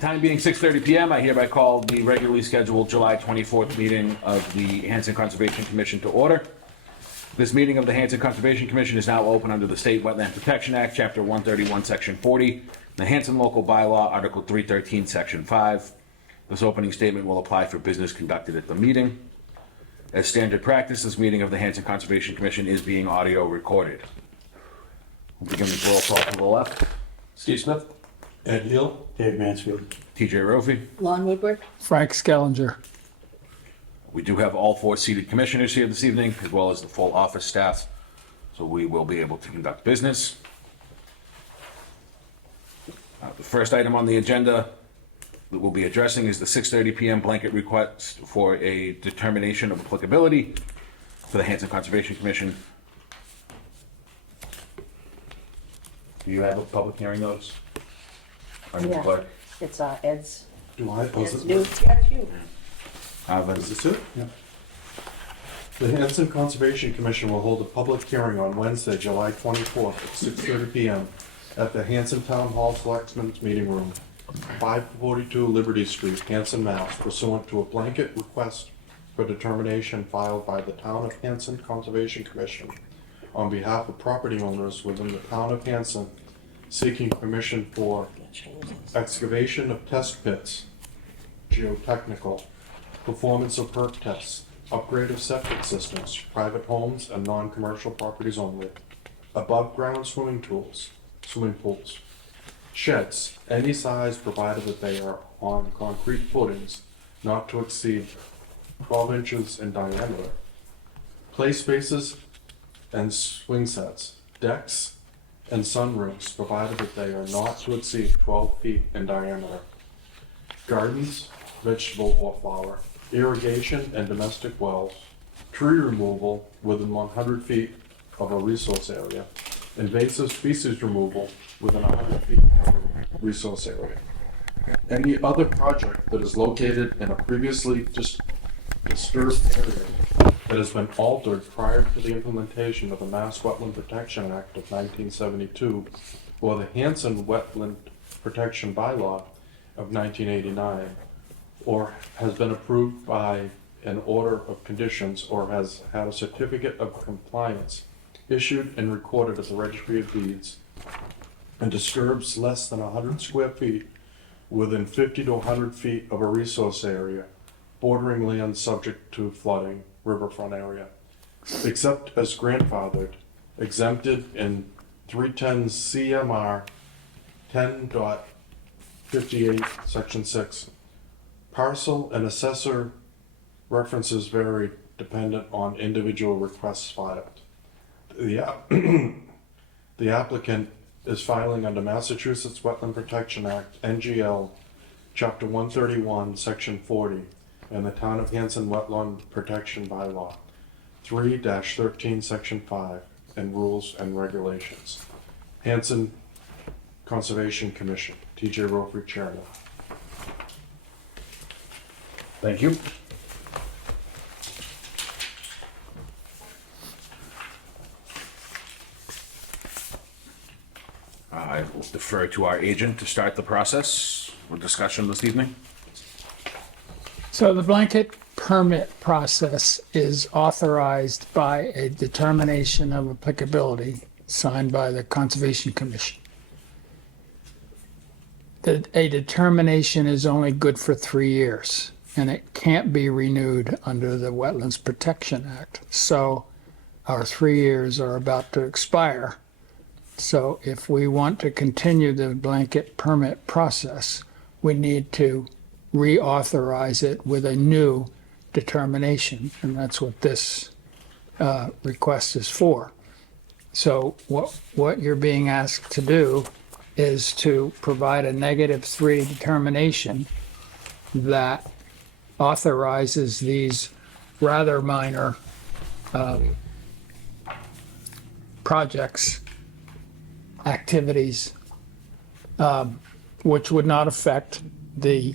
Time being 6:30 PM, I hereby call the regularly scheduled July 24th meeting of the Hanson Conservation Commission to order. This meeting of the Hanson Conservation Commission is now open under the State Wetland Protection Act, Chapter 131, Section 40, the Hanson Local Bylaw, Article 313, Section 5. This opening statement will apply for business conducted at the meeting. As standard practice, this meeting of the Hanson Conservation Commission is being audio recorded. We'll begin with roll call to the left. Steve Smith. Ed Hill. Dave Mansfield. TJ Rofi. Lon Woodward. Frank Skellinger. We do have all four seated commissioners here this evening, as well as the full office staff, so we will be able to conduct business. The first item on the agenda that we'll be addressing is the 6:30 PM blanket request for a determination of applicability for the Hanson Conservation Commission. Do you have a public hearing notice? Yeah. Clerk? It's Ed's. Do I? Oh, is Ed's it- new. Yeah, it's you. Is this it? Yeah. The Hanson Conservation Commission will hold a public hearing on Wednesday, July 24th at 6:30 PM at the Hanson Town Hall Selectmen's Meeting Room, 542 Liberty Street, Hanson, Mass, pursuant to a blanket request for determination filed by the Town of Hanson Conservation Commission on behalf of property owners within the Town of Hanson seeking permission for excavation of test pits, geotechnical, performance of perk tests, upgrade of septic systems, private homes and non-commercial properties only, above-ground swimming pools, sheds, any size provided that they are on concrete footings not to exceed 12 inches in diameter, play spaces and swing sets, decks, and sunroofs provided that they are not to exceed 12 feet in diameter, gardens, vegetable or flower, irrigation and domestic wells, tree removal within 100 feet of a resource area, invasive species removal within 100 feet of a resource area. Any other project that is located in a previously disturbed area that has been altered prior to the implementation of the Mass Wetland Protection Act of 1972 or the Hanson Wetland Protection Bylaw of 1989, or has been approved by an order of conditions or has had a certificate of compliance issued and recorded at the Registry of Deeds, and disturbs less than 100 square feet within 50 to 100 feet of a resource area bordering land subject to flooding, riverfront area, except as grandfathered, exempted in 310 CMR 10.58, Section 6. Parcel and assessor references vary dependent on individual requests filed. The applicant is filing under Massachusetts Wetland Protection Act, NGL, Chapter 131, Section 40, and the Town of Hanson Wetland Protection Bylaw, 3-13, Section 5, and rules and regulations. Hanson Conservation Commission, TJ Rofi, Chairman. Thank you. I will defer to our agent to start the process with discussion this evening. So the blanket permit process is authorized by a determination of applicability signed by the Conservation Commission. A determination is only good for 3 years, and it can't be renewed under the Wetlands Protection Act. So our 3 years are about to expire. So if we want to continue the blanket permit process, we need to reauthorize it with a new determination, and that's what this request is for. So what you're being asked to do is to provide a -3 determination that authorizes these rather minor projects, activities, which would not affect the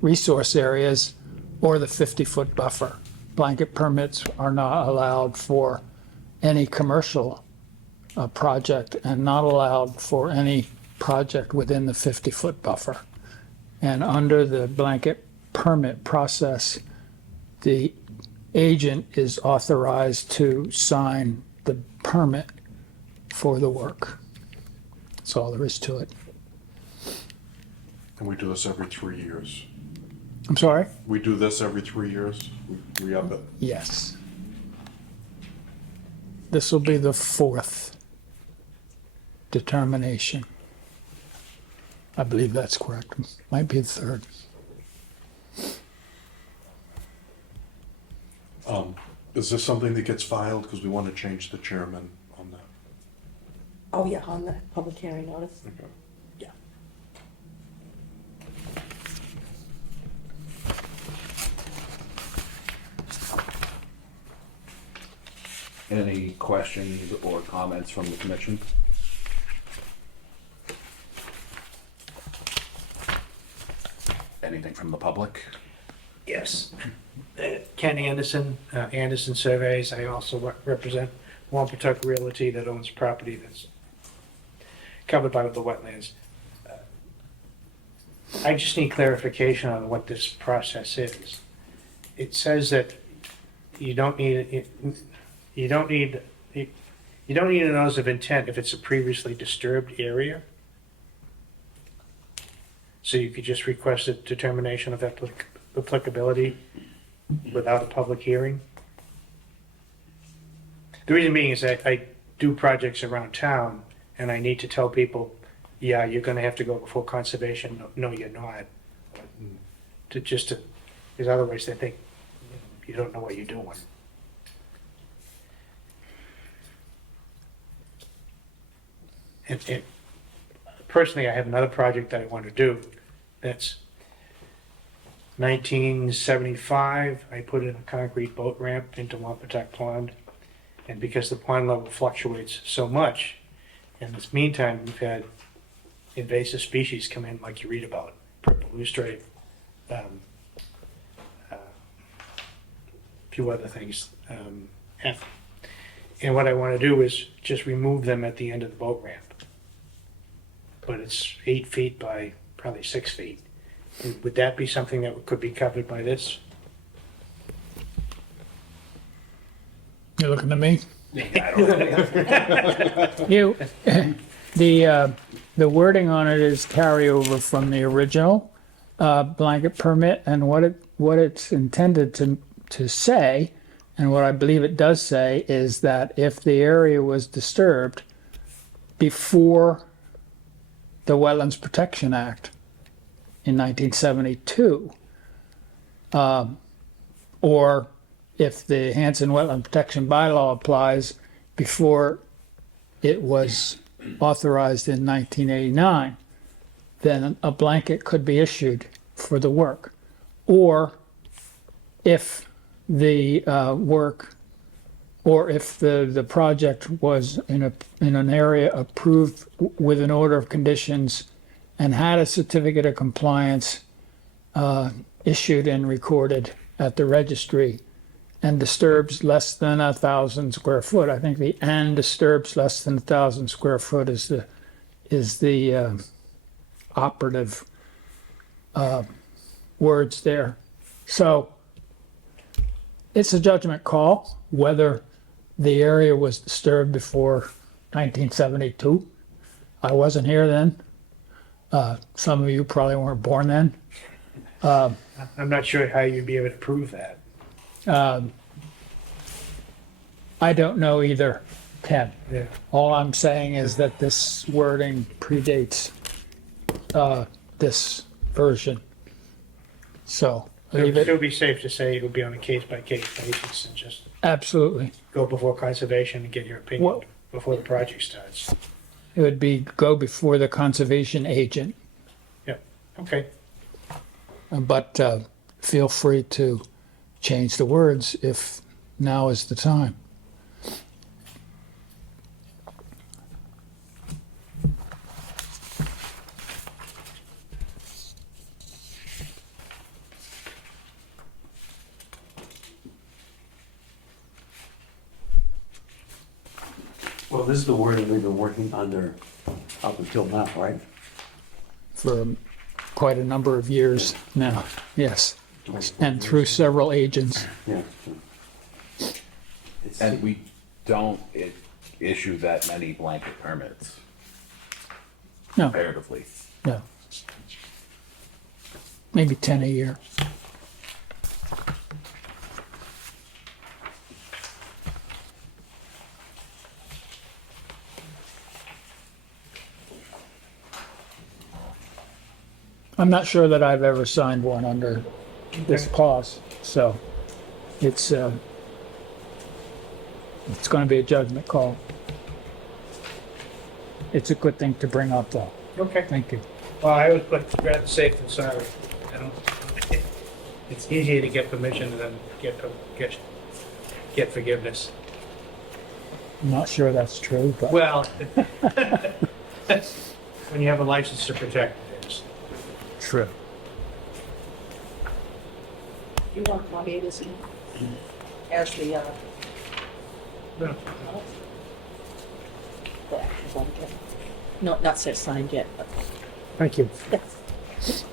resource areas or the 50-foot buffer. Blanket permits are not allowed for any commercial project and not allowed for any project within the 50-foot buffer. And under the blanket permit process, the agent is authorized to sign the permit for the work. That's all there is to it. And we do this every 3 years. I'm sorry? We do this every 3 years. We up it. Yes. This will be the fourth determination. I believe that's correct. Might be the third. Is this something that gets filed? Because we want to change the chairman on that. Oh, yeah, on the public hearing notice. Okay. Yeah. Any questions or comments from the commission? Anything from the public? Yes. Ken Anderson, Anderson Surveys. I also represent Wampatuck Realty that owns property that's covered by the wetlands. I just need clarification on what this process is. It says that you don't need a notice of intent if it's a previously disturbed area. So you could just request a determination of applicability without a public hearing. The reason being is that I do projects around town and I need to tell people, yeah, you're gonna have to go before conservation. No, you're not. Because otherwise they think you don't know what you're doing. And personally, I have another project that I want to do. That's 1975. I put in a concrete boat ramp into Wampatuck Pond. And because the pond level fluctuates so much, in this meantime, we've had invasive species come in like you read about. Purple loosestrife, a few other things. And what I want to do is just remove them at the end of the boat ramp. But it's 8 feet by probably 6 feet. And would that be something that could be covered by this? You're looking at me? You, the wording on it is carryover from the original blanket permit, and what it's intended to say, and what I believe it does say, is that if the area was disturbed before the Wetlands Protection Act in 1972, or if the Hanson Wetland Protection Bylaw applies before it was authorized in 1989, then a blanket could be issued for the work. Or if the work, or if the project was in an area approved with an order of conditions and had a certificate of compliance issued and recorded at the registry, and disturbs less than 1,000 square foot. I think the "and disturbs less than 1,000 square foot" is the operative words there. So it's a judgment call whether the area was disturbed before 1972. I wasn't here then. Some of you probably weren't born then. I'm not sure how you'd be able to prove that. I don't know either, Ken. Yeah. All I'm saying is that this wording predates this version. So leave It it. would be safe to say it would be on a case-by-case basis and just Absolutely. go before conservation and get your opinion Well- before the project starts. It would be go before the conservation agent, Okay. but feel free to change the words if now is the time. Well, this is the wording we've been working under up until now, right? for quite a number of years now, yes. And through several agents. Yeah. It's- And we don't issue that many blanket permits No, comparatively. no. Maybe 10 a year. I'm not sure that I've ever signed one under this clause, so it's going to be a judgment call. It's a good thing to bring up, though. Okay. Thank you. Well, I always put rather safe than sorry. I don't, it's easier to get permission than get forgiveness. I'm not sure that's true, but Well, when you have a license to protect, it is. true. You want a copy of this? As the, No. the actual blanket. No, not set signed yet, but Thank you. yes.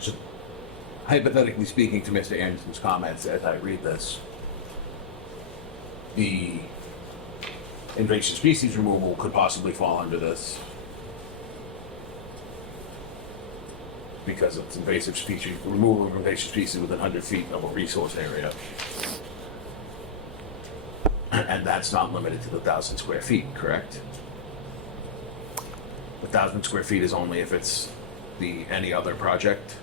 So, hypothetically speaking to Mr. Anderson's comments as I read this, the invasive species removal could possibly fall under this because it's invasive species, removal of invasive species within 100 feet of a resource area. And that's not limited to the 1,000 square feet, correct? The 1,000 square feet is only if it's any other project?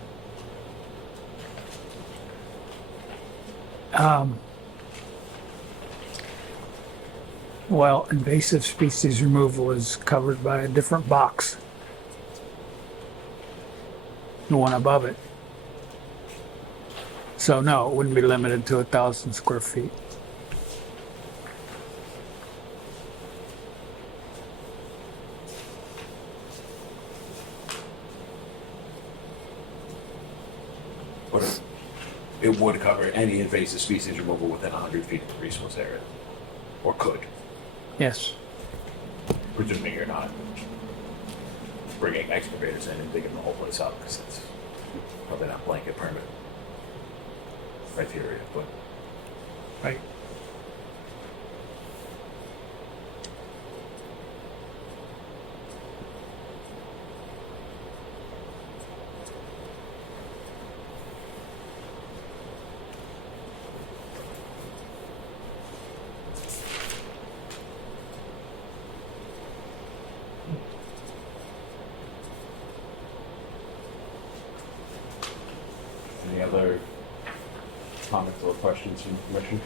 Well, invasive species removal is covered by a different box. The one above it. So no, it wouldn't be limited to 1,000 square feet. But it would cover any invasive species removal within 100 feet of the resource area? Or could, Yes, presuming you're not bringing excavators in and digging the whole place up, because it's probably not blanket permit criteria, but Right. any other comments or questions from the commission?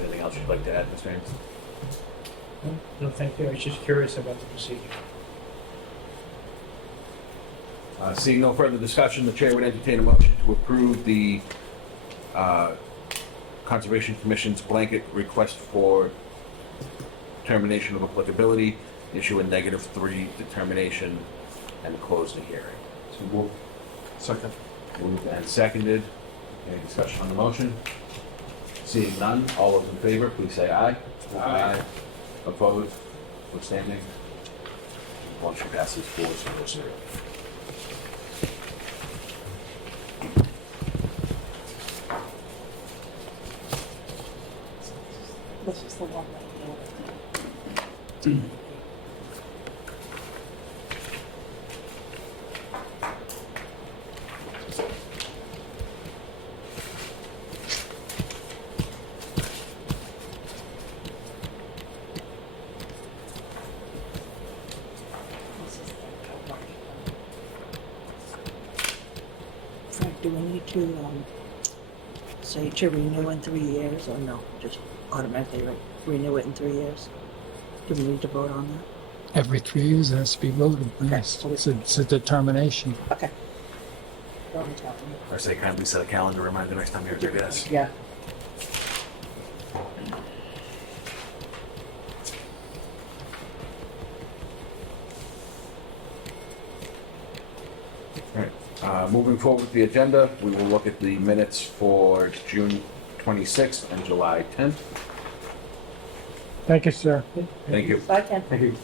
Anything else you'd like to add, Mr. Anderson? No, thank you. I was just curious about the procedure. Seeing no further discussion, the chair would entertain a motion to approve the Conservation Commission's blanket request for determination of applicability, issue a -3 determination, and close the hearing. So move. Second. Moved and seconded. Any discussion on the motion? Seeing none, all those in favor, please say aye. Aye. Opposed? Abstaining? Motion passes 4-0. This is the one that, Frank, do we need to, say to renew in 3 years, or no, just automatically renew it in 3 years? Do we need to vote on Every 3 years it has to be voted. Yes, it's a determination. that? Okay. Don't tell me. Or say kindly set a calendar reminder next time you're at your desk. Yeah. Right. Moving forward with the agenda, we will look at the minutes for June 26th and July 10th. Thank you, sir. Thank you. Bye, Ken. Thank you.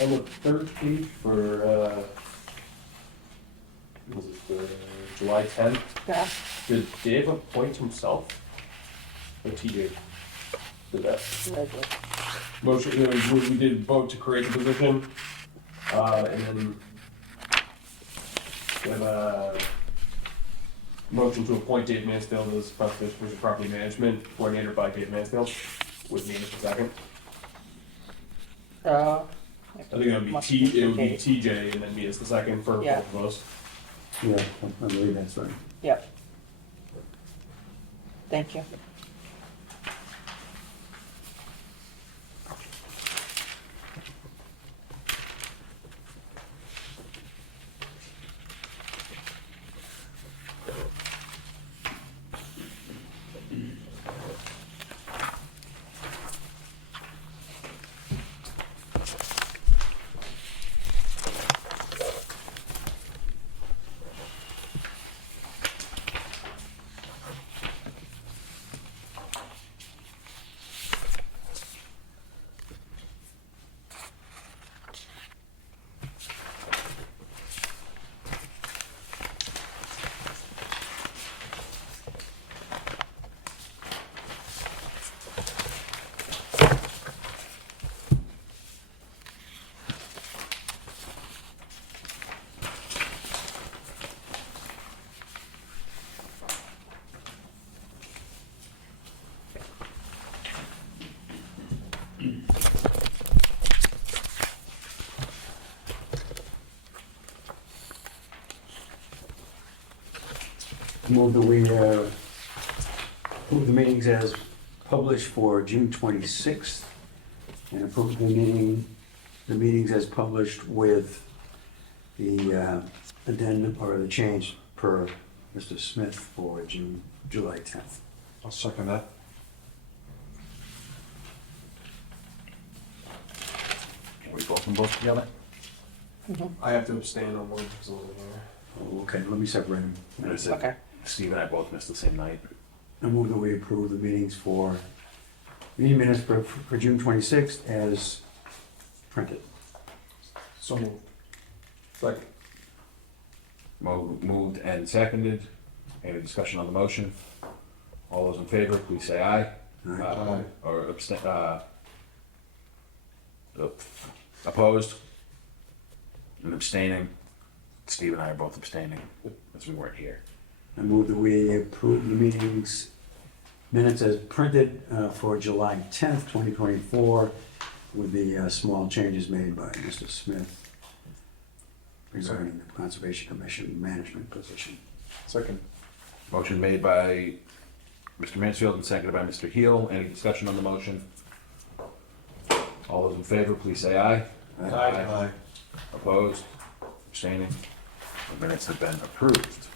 On the third page for, was it the July 10th? Yeah. Did Dave appoint himself? Or TJ did that? Motion, we did vote to create the position, and then we have a motion to appoint Dave Mansfield as property management coordinator by Dave Mansfield, with me as the second. I think it would be TJ and then me as the second for Yeah. both of those. Yeah, I believe that's right. Yep. Thank you. Move that we move the meetings as published for June 26th and approve the meetings as published with the addendum or the change per Mr. Smith for July 10th. I'll second that. Can we vote them both together? I have to abstain on one because I wasn't here. Oh, okay, let me separate them. And I said, Okay. Steve and I both missed the same night. I move that we approve the meeting minutes for June 26th as printed. So moved. Second. Moved and seconded. Any discussion on the motion? All those in favor, please say aye. Aye. Or abstain, opposed? And abstaining? Steve and I are both abstaining, as we weren't here. I move that we approve the meeting's minutes as printed for July 10th, 2024, with the small changes made by Mr. Smith regarding the Conservation Commission management position. Second. Motion made by Mr. Mansfield and seconded by Mr. Heel. Any discussion on the motion? All those in favor, please say aye. Aye. Opposed? Abstaining? The minutes have been approved.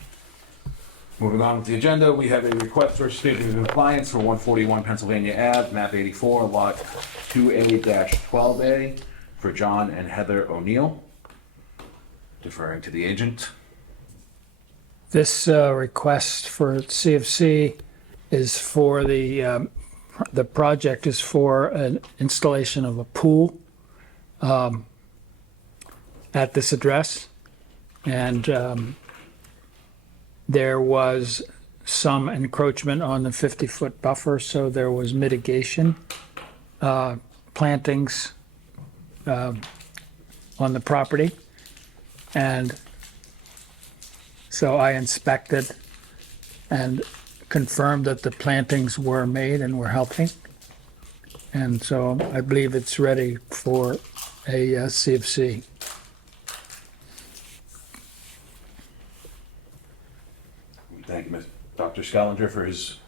Moving on with the agenda, we have a request for certificate of compliance for 141 Pennsylvania Ave, map 84, lot 2A-12A, for John and Heather O'Neill. Deferring to the agent. This request for CFC is for the project is for an installation of a pool at this address. And there was some encroachment on the 50-foot buffer, so there was mitigation plantings on the property. And so I inspected and confirmed that the plantings were made and were healthy. And so I believe it's ready for a CFC. We thank Dr. Scalinger for his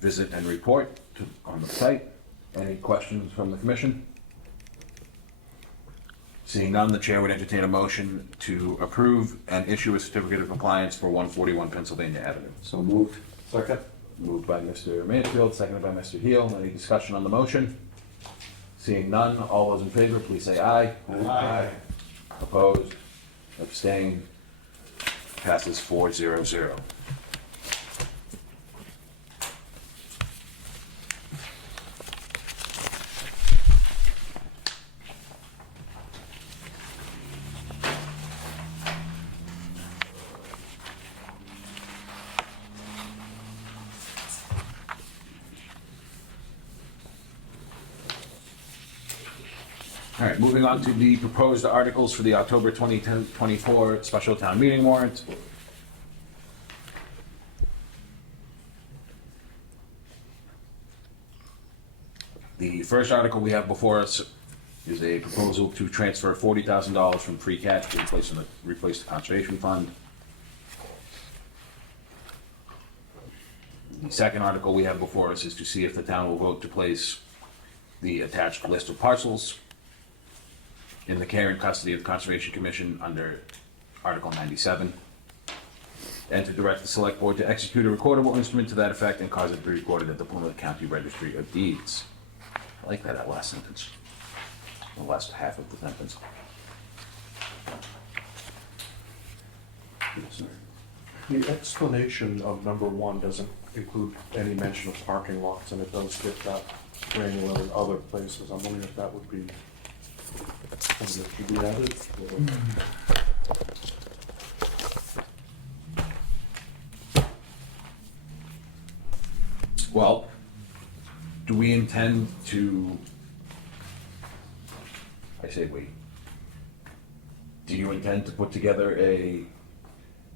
visit and report on the site. Any questions from the commission? Seeing none, the chair would entertain a motion to approve and issue a certificate of compliance for 141 Pennsylvania Avenue. So moved. Second. Moved by Mr. Mansfield, seconded by Mr. Heel. Any discussion on the motion? Seeing none, all those in favor, please say aye. Aye. Opposed? Abstained? Passes 4-0-0. All right, moving on to the proposed articles for the October 2024 special town meeting warrant. The first article we have before us is a proposal to transfer $40,000 from free cash to replace the conservation fund. The second article we have before us is to see if the town will vote to place the attached list of parcels in the care and custody of the Conservation Commission under Article 97, and to direct the Select Board to execute a recordable instrument to that effect and cause it to be recorded at the Plymouth County Registry of Deeds. I like that last sentence, the last half of the sentence. Yes, sir. The explanation of number one doesn't include any mention of parking lots, and it does get that granular in other places. I'm wondering if that would be something that should be added. Well, do we intend to, I say we, do you intend to put together a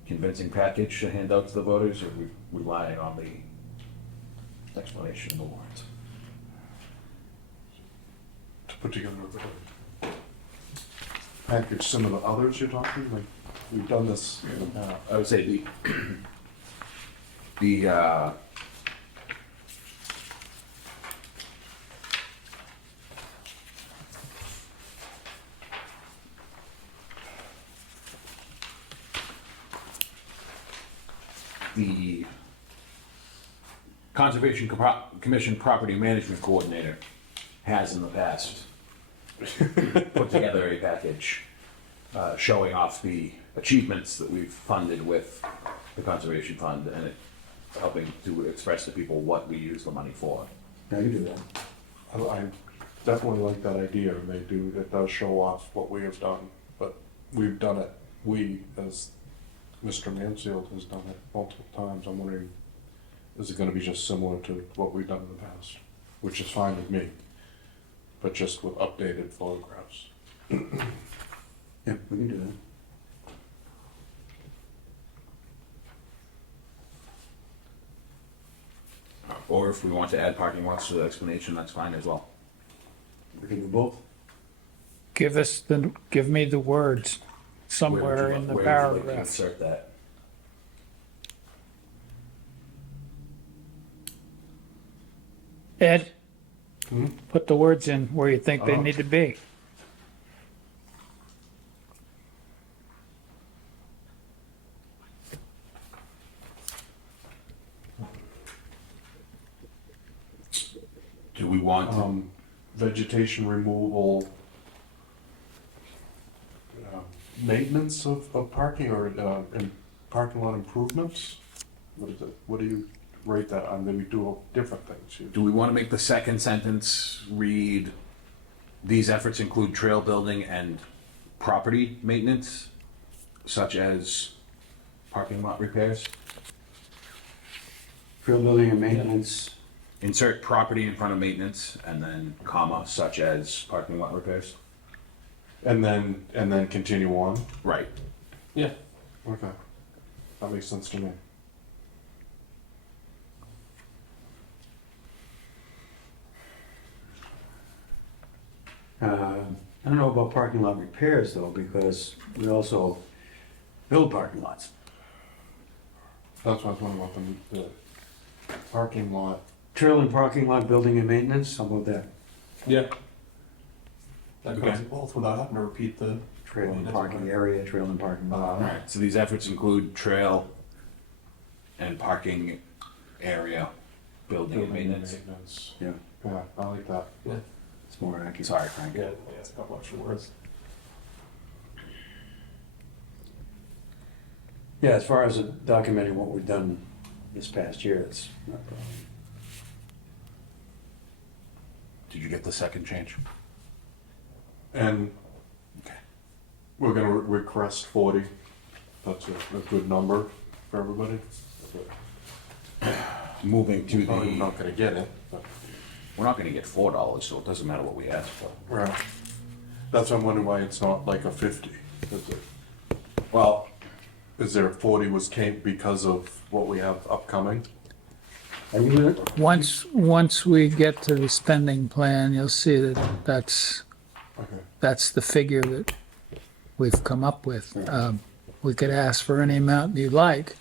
convincing package to hand out to the voters, or we rely on the explanation of the warrant? To put together a package similar to others you're talking, like, we've done this in the past. I would say the Conservation Commission Property Management Coordinator has in the past put together a package showing off the achievements that we've funded with the Conservation Fund, and it helping to express to people what we use the money for. Yeah, you do that. I definitely like that idea, and it does show off what we have done, but we've done it, as Mr. Mansfield has done it multiple times. I'm wondering, is it gonna be just similar to what we've done in the past? Which is fine with me, but just with updated photographs. Yeah, we can do that. Or if we want to add parking lots to the explanation, that's fine as well. We can do both. Give me the words somewhere in the paragraph. Insert that. Ed, Hmm? put the words in where you think they need to be. Do we want to? Vegetation removal, maintenance of parking or, and parking lot improvements? What is it? What do you rate that on? Then we do different things. Do we want to make the second sentence read, these efforts include trail building and property maintenance, such as parking lot repairs? Trail building and maintenance. Insert property in front of maintenance and then comma, such as parking lot repairs? And then continue on? Right. Yeah. Okay. That makes sense to me. I don't know about parking lot repairs though, because we also build parking lots. That's what I was wondering about the parking lot. Trail and parking lot building and maintenance, how about that? Yeah. That Okay. goes both without having to repeat the. Trail and parking area, trail and parking lot. Alright, so these efforts include trail and parking area, building and maintenance. Yeah, Yeah, I like that. Yeah. it's more accurate. Sorry, Frank. Yeah, it's got much words. Yeah, as far as documenting what we've done this past year, it's not a problem. Did you get the second change? And Okay. we're gonna request 40. That's a good number for everybody. Moving to Probably the, not gonna get it, but. we're not gonna get $4, so it doesn't matter what we ask for. Right. That's why I'm wondering why it's not like a 50. Well, Is there 40 came because of what we have upcoming? Are you gonna, Once we get to the spending plan, you'll see that Okay. that's the figure that we've come up with. We could ask for any amount you like.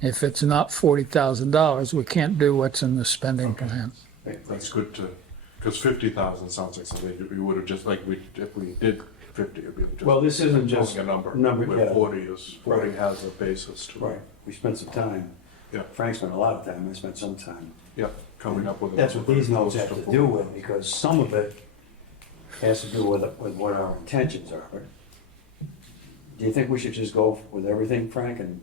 If it's not $40,000, we can't do what's in the spending plan. That's good to, because 50,000 sounds like something we would have just, like, if we did 50, it'd be just. well, this isn't just pulling a number. number, Where yeah. 40 has a basis to it. Right, we spent some time. Yeah. Frank spent a lot of time, I spent some time. Yep, coming up with a. That's what number these notes close have to 40. do with, because some of it has to do with what our intentions are. Do you think we should just go with everything, Frank, and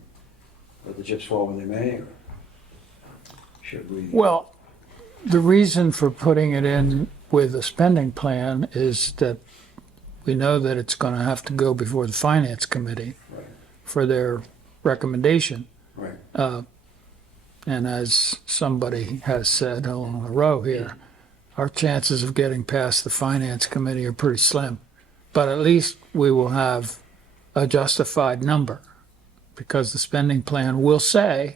let the chips fall where they may, or should we? Well, the reason for putting it in with the spending plan is that we know that it's going to have to go before the finance committee Right, for their recommendation. right, And as somebody has said along the row here, our chances of getting past the finance committee are pretty slim. But at least we will have a justified number, because the spending plan will say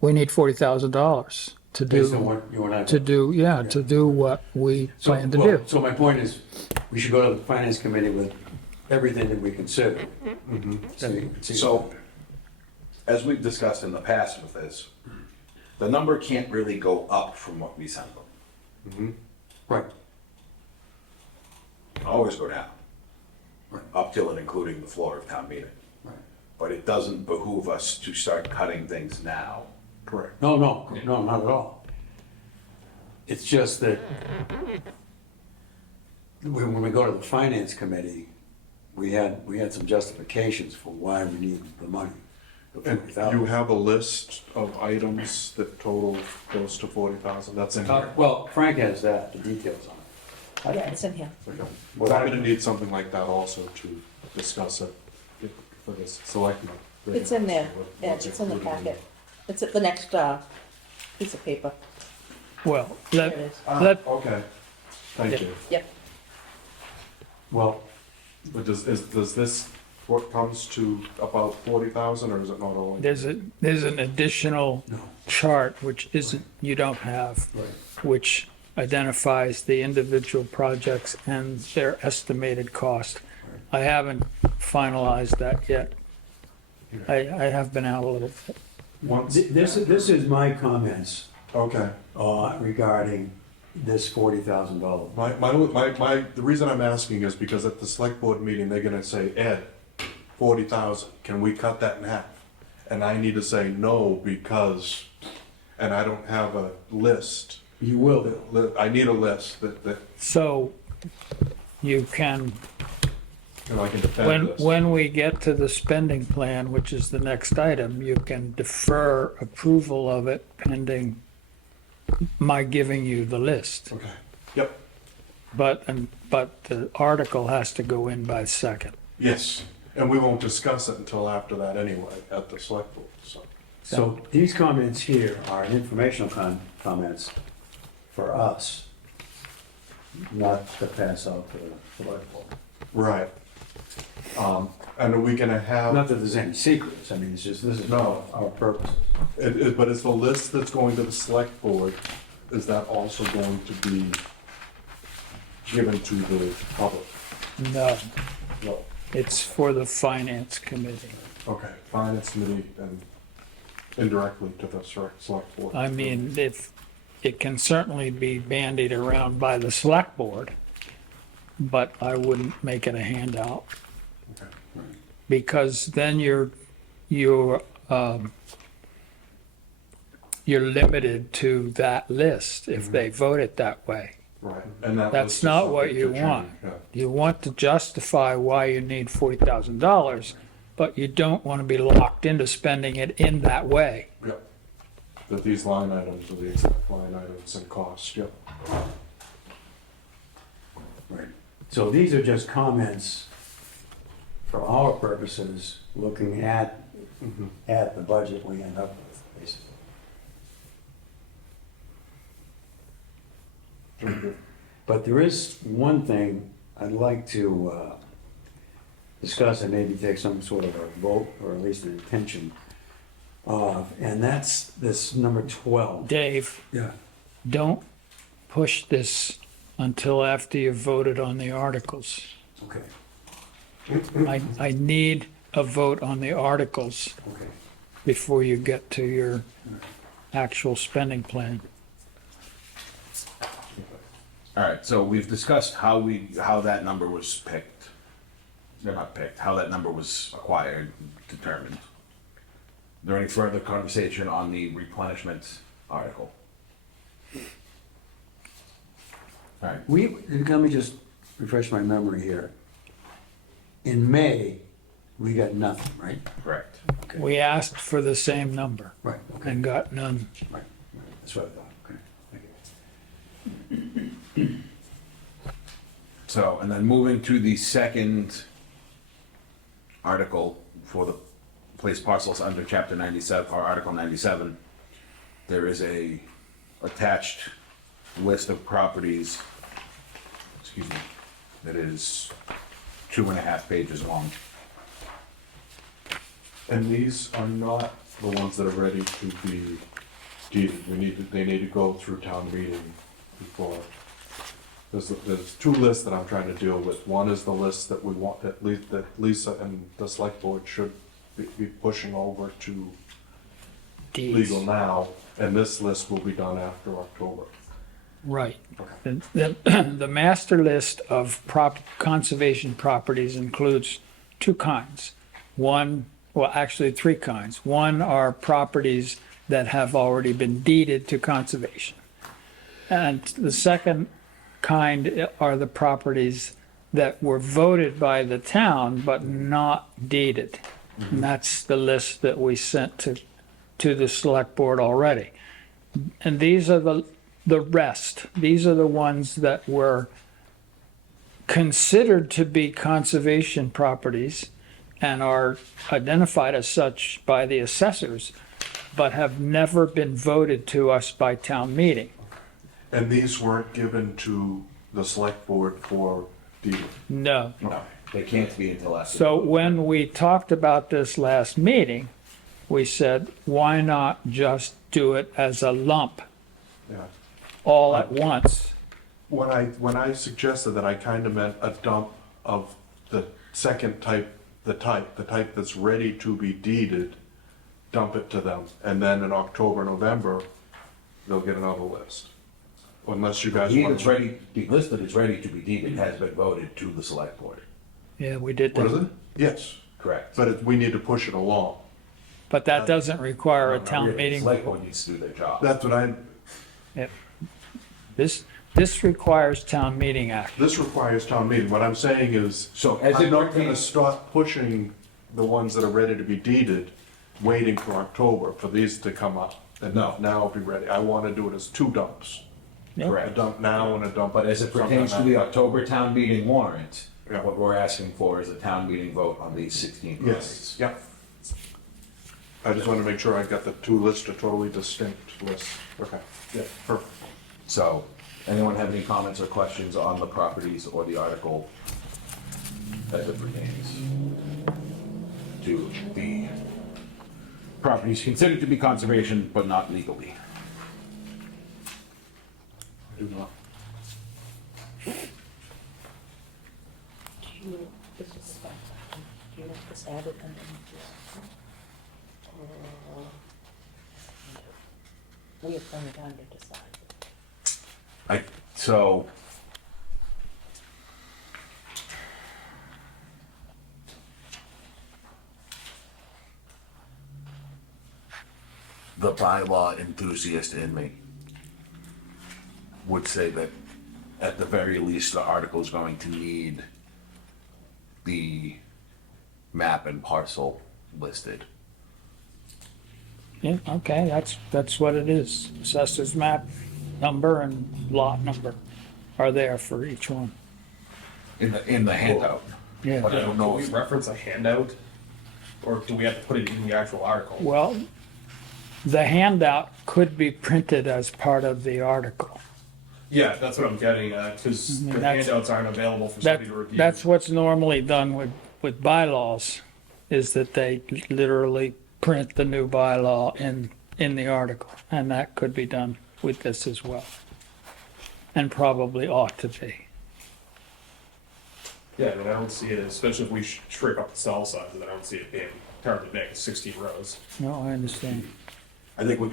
we need $40,000 to based on do, what you and I. to do what we So, plan to well, do. So my point is, we should go to the finance committee with everything that we consider. So you can see- so, as we've discussed in the past with this, the number can't really go up from what we send them. Right, It can always go down. Right. Up till and including the floor of town meeting. right. But it doesn't behoove us to start cutting things now. Correct. No, not at all. It's just that when we go to the finance committee, we had some justifications for why we need the money. the And 40,000. you have a list of items that total close to 40,000, that's in here. Well, Frank has that, the details on it. Yeah, it's in here. Well, I'm gonna need something like that also to discuss it for this selectmen. It's in there, yeah, it's in the packet. It's at the next, piece of paper. Well, There it let, is. let, Okay, thank you. Yep, Well, But does this, what comes to about 40,000, or is it not only? there's an additional no, chart which isn't, you don't have, right. which identifies the individual projects and their estimated cost. I haven't finalized that yet. I have been out a little bit. Once, This is my comments okay. regarding this $40,000. The reason I'm asking is because at the select board meeting, they're gonna say, Ed, 40,000, can we cut that in half? And I need to say no because, and I don't have a list. You will do. I need a list that, So you can, you know, I can defend this. when we get to the spending plan, which is the next item, you can defer approval of it pending my giving you the list. Okay, yep, But the article has to go in by second. yes, and we won't discuss it until after that anyway, at the select board, so. So these comments here are informational comments for us, not to pass out to the select board. Right. And are we gonna have? Not that there's any secrets, I mean, it's just, this is No. our purpose. But is the list that's going to the select board, is that also going to be given to the public? No, No. it's for the finance committee. Okay, finance committee and indirectly to the select board. I mean, if, it can certainly be bandied around by the select board, but I wouldn't make it a handout, Okay. because then you're limited to that list if they vote it that way. Right, and that That's list is not what subject you to want. change, You want to justify why you need $40,000, but you don't want to be locked into spending it in that way. Yeah, yep. That these line items are the exact line items and costs, yep. Right. So these are just comments for our purposes, looking at the budget we end up with, basically. But there is one thing I'd like to discuss and maybe take some sort of a vote, or at least an intention of, and that's this number 12. Dave, Yeah. don't push this until after you've voted on the articles. Okay, I need a vote on the articles okay. before you get to your actual spending plan. All right, so we've discussed how that number was picked. They're not picked, how that number was acquired, determined. Is there any further conversation on the replenishment article? All right, Let me just refresh my memory here. In May, we got nothing, right? correct. Okay. We asked for the same number Right, okay, and got none. right, that's what I thought, okay. Thank you. So, and then moving to the second article for the place parcels under chapter 97, or article 97, there is a attached list of properties, excuse me, that is 2.5 pages long. And these are not the ones that are ready to be deeded. They need to go through town meeting before. There's two lists that I'm trying to deal with. One is the list that we want, that Lisa and the select board should be pushing over to Deeds. legal now, and this list will be done after October. Right. Okay. The master list of conservation properties includes two kinds. One, well, actually three kinds. One are properties that have already been deeded to conservation. And the second kind are the properties that were voted by the town but not deeded. And that's the list that we sent to the select board already. And these are the rest. These are the ones that were considered to be conservation properties and are identified as such by the assessors, but have never been voted to us by town meeting. And these weren't given to the select board for deeding. No. No, they can't be until after. So when we talked about this last meeting, we said, why not just do it as a lump, Yeah. all at once? When I suggested that, I kind of meant a dump of the second type, the type that's ready to be deeded, dump it to them, and then in October, November, they'll get another list. Unless you guys want It's to. ready, the list that is ready to be deeded has been voted to the select board. Yeah, we did What is that. it? Yes, Correct. but we need to push it along. But that doesn't require a Not town really. The meeting. select board needs to do their job. That's what This requires town meeting action. this requires town meeting. What I'm saying is, So as I'm it not gonna pertains, stop pushing the ones that are ready to be deeded, waiting for October for these to come up. And No. now I'll be ready. I wanna do it as two dumps. A correct. dump now and a dump. But as it pertains to the October town meeting warrant, Yeah. what we're asking for is a town meeting vote on these 16 Yes, properties. yep. I just wanna make sure I got the two lists, are totally distinct lists. Okay, yeah, perfect. So, anyone have any comments or questions on the properties or the article as it pertains to the properties considered to be conservation but not legally? I do not. This is the fun section. Do you want this added and then just? We have plenty of time to decide. So. The bylaw enthusiast in me would say that at the very least, the article is going to need the map and parcel listed. Yeah, okay, that's what it is. Assessors map number and lot number are there for each one. In the handout. Yeah. But I don't know Can we if, reference a handout? Or do we have to put it in the actual article? Well, the handout could be printed as part of the article. Yeah, that's what I'm getting at, because the That's- handouts aren't available for That, somebody to review. that's what's normally done with bylaws, is that they literally print the new bylaw in the article. And that could be done with this as well. And probably ought to be. Yeah, I mean, I don't see it, especially if we shrink up the cell size, I don't see it being terribly big, 16 rows. No, I understand. I think we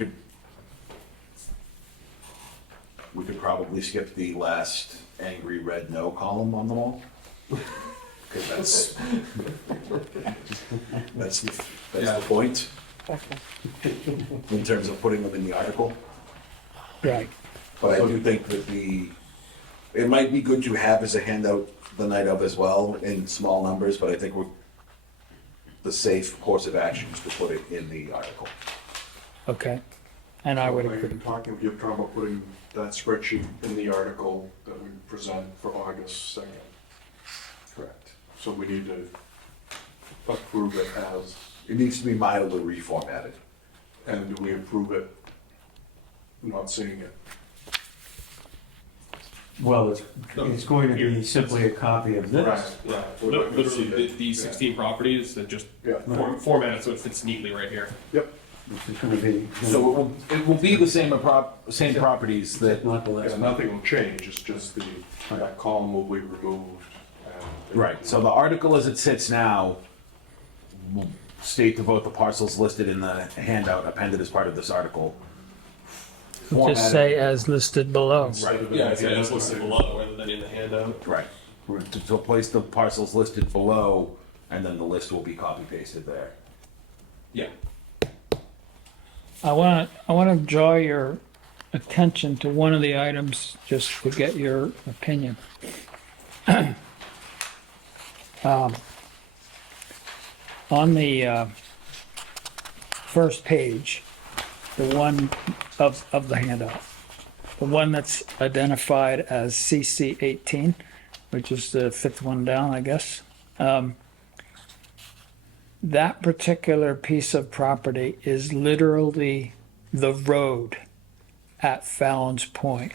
could probably skip the last angry red no column on the wall. Because that's the point in terms of putting them in the article. Right. But I do think that it might be good to have as a handout the night of as well in small numbers, but I think the safe course of action is to put it in the article. Okay. And I would You're agree. talking about putting that spreadsheet in the article that we present for August 2nd. Correct. So we need to approve it as, It needs to be mildly reformatted. and do we approve it not seeing it? Well, it's going to be simply a copy of this. Yeah, We're not gonna see literally, it. the 16 properties that just Yeah. format it so it fits neatly right here. Yep. This is gonna be. So it will be the same properties that, Not the last Yeah, one. nothing will change, it's just that column will be removed. and- right, so the article as it sits now will state to vote the parcels listed in the handout appended as part of this article. Just Formatted- say as listed below. Instead of it Yeah, it's being listed listed. below rather than in the handout. Right, to place the parcels listed below, and then the list will be copy pasted there. Yeah. I want to draw your attention to one of the items, just to get your opinion. On the first page, the one of the handout, the one that's identified as CC 18, which is the fifth one down, I guess. That particular piece of property is literally the road at Fallon's Point.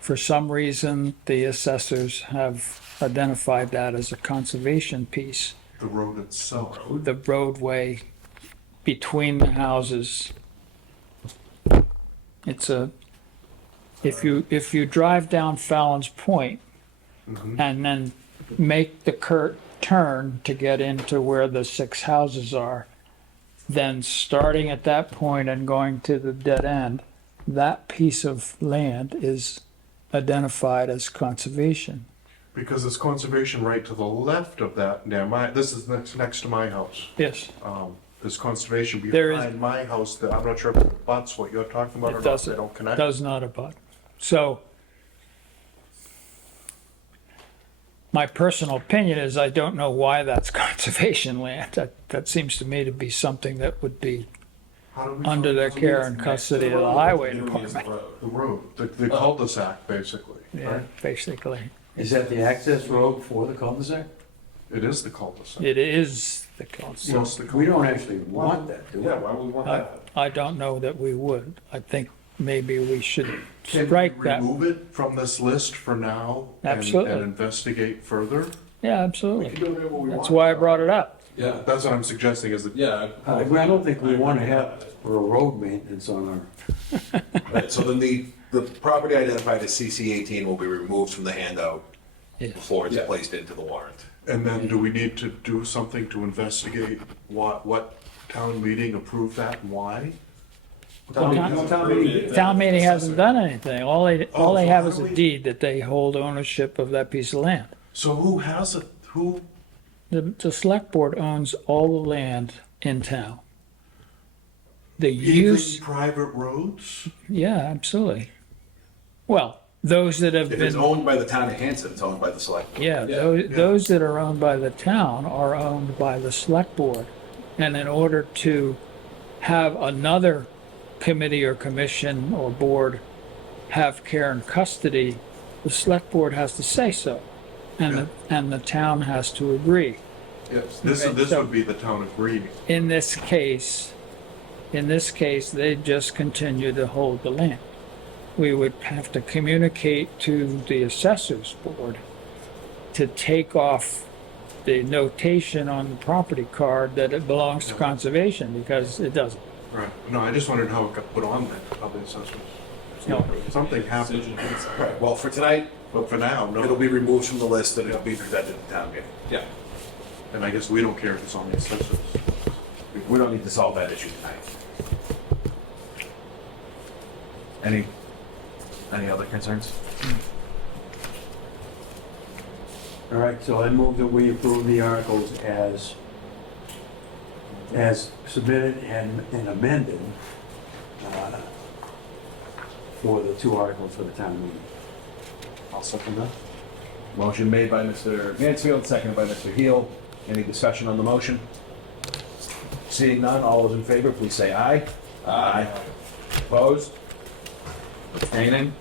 For some reason, the assessors have identified that as a conservation piece. The road itself. The roadway between the houses. It's a, if you drive down Fallon's Point and then make the turn to get into where the 6 houses are, then starting at that point and going to the dead end, that piece of land is identified as conservation. Because it's conservation right to the left of that, this is next to my house. Yes, There's conservation There is- behind my house that I'm not sure if it abuts what you're talking about or it not, does, they don't connect. does not abut. So, my personal opinion is I don't know why that's conservation land. That seems to me to be something that would be How do we under find the those care leads? and custody of the highway Doing is the department. road. The road, the cul-de-sac, basically, Yeah, right? basically. Is that the access road for the cul-de-sac? It is the cul-de-sac. It is the cul-de-sac. Yes, the We don't cul-de-sac. actually want that, do we? Yeah, why would we want that? I don't know that we would. I think maybe we should Can we strike that. remove it from this list for now? Absolutely. And investigate further? Yeah, We absolutely. can do whatever we want. That's why I brought it up. Yeah, That's what I'm suggesting, is that yeah. I don't think we want to have a road maintenance on our, Right, so then the property identified as CC 18 will be removed from the handout Yes. before it's Yeah. placed into the warrant. And then do we need to do something to investigate what town meeting approved that and why? Town meeting hasn't done anything. All they have is a deed that they hold ownership of that piece of land. So who has it, who, The select board owns all the land in town. The even use, private roads? yeah, absolutely. Well, those that have If it's been, owned by the town of Hanson, it's owned by the select. yeah, Yeah. those that are owned by the town are owned by the select board. And in order to have another committee or commission or board have care and custody, the select board has to say so. And the town has to agree. Yes. Okay, This so- would be the town agreeing. In this case, they just continue to hold the land. We would have to communicate to the assessors board to take off the notation on the property card that it belongs to conservation, because it doesn't. Right. No, I just wondered how it got put on there, how the assessors. No. Something happened, Decision is- Right, well, for tonight, but for now, it'll no. be removed from the list and it'll be presented at town meeting. Yeah. And I guess we don't care if it's on the assessors. We don't need to solve that issue tonight. Any other concerns? all right, so I move that we approve the articles as submitted and amended for the 2 articles for the town meeting. I'll second that. Motion made by Mr. Mansfield, seconded by Mr. Heel. Any discussion on the motion? Seeing none, all those in favor, please say aye. Aye. Opposed? Abstaining?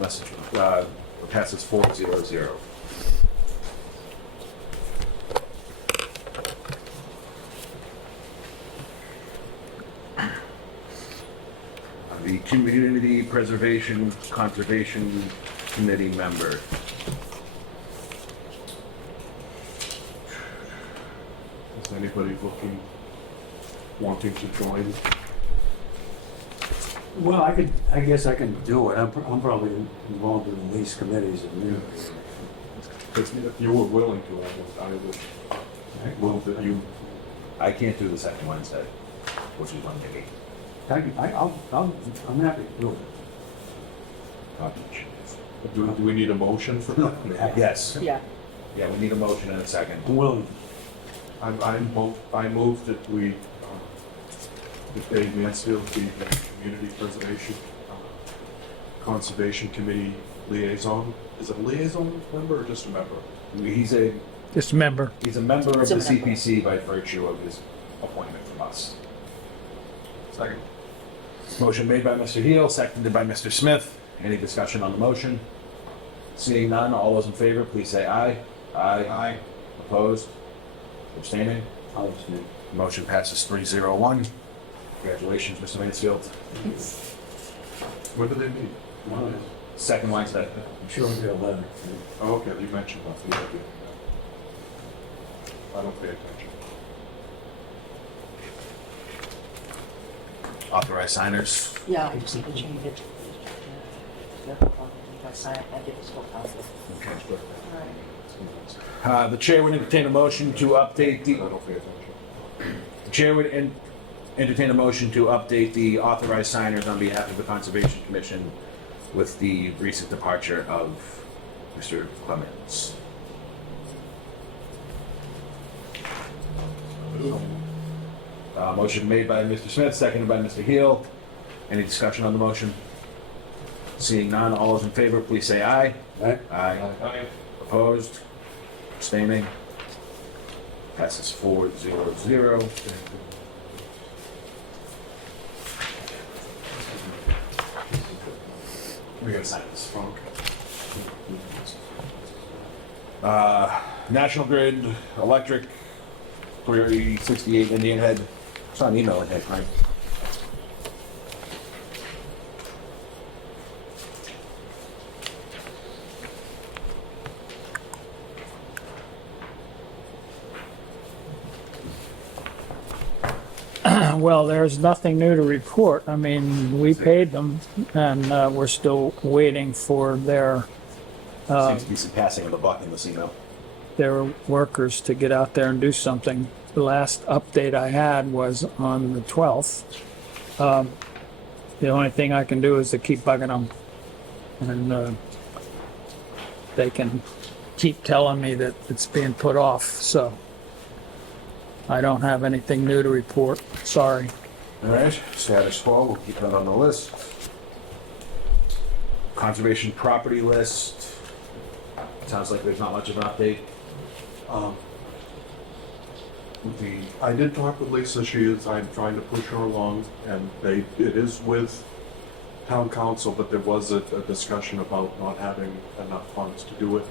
Message, passes 4-0-0. The Community Preservation Conservation Committee member. Is anybody wanting to join? Well, I guess I can do it. I'm probably involved in the least committees and you. If you were willing to, I would move that you, I can't do the second Wednesday, which is Monday. I'm happy to do it. do we need a motion for that? Yes. Yeah. Yeah, we need a motion and a second. I'm willing. I move that we, that Dave Mansfield be the Community Preservation Conservation Committee liaison. Is it a liaison member or just a member? He's Just remember, a member of He's the a member. CPC by virtue of his appointment from us. Second. Motion made by Mr. Heel, seconded by Mr. Smith. Any discussion on the motion? Seeing none, all those in favor, please say aye. Aye. Opposed? Abstaining? I'll abstain. Motion passes 301. Congratulations, Mr. Mansfield. When do they meet? No, Second Wednesday. I'm sure we'll get a letter. Oh, okay, you mentioned that. Yeah, I don't pay attention. Authorized signers. Yeah, I just need to change it. I sign it, I did this whole process. The chair would entertain a motion to update I the, don't pay attention. the chair would entertain a motion to update the authorized signers on behalf of the Conservation Commission with the recent departure of Mr. Clements. Motion made by Mr. Smith, seconded by Mr. Heel. Any discussion on the motion? Seeing none, all those in favor, please say aye. Aye. Aye. Opposed? Abstaining? Passes 4-0-0. We gotta sign this. National Grid, Electric, 368 Indian Head. It's not an email in here, right? Well, there's nothing new to report. I mean, we paid them, and we're still waiting for their Seems to be some passing of the buck in this email. workers to get out there and do something. The last update I had was on the 12th. The only thing I can do is to keep bugging them, and they can keep telling me that it's being put off, so I don't have anything new to report. Sorry. All right, status quo, we'll keep that on the list. Conservation property list. Sounds like there's not much of an update. I did talk with Lisa. I'm trying to push her along, and it is with town council, but there was a discussion about not having enough funds to do it.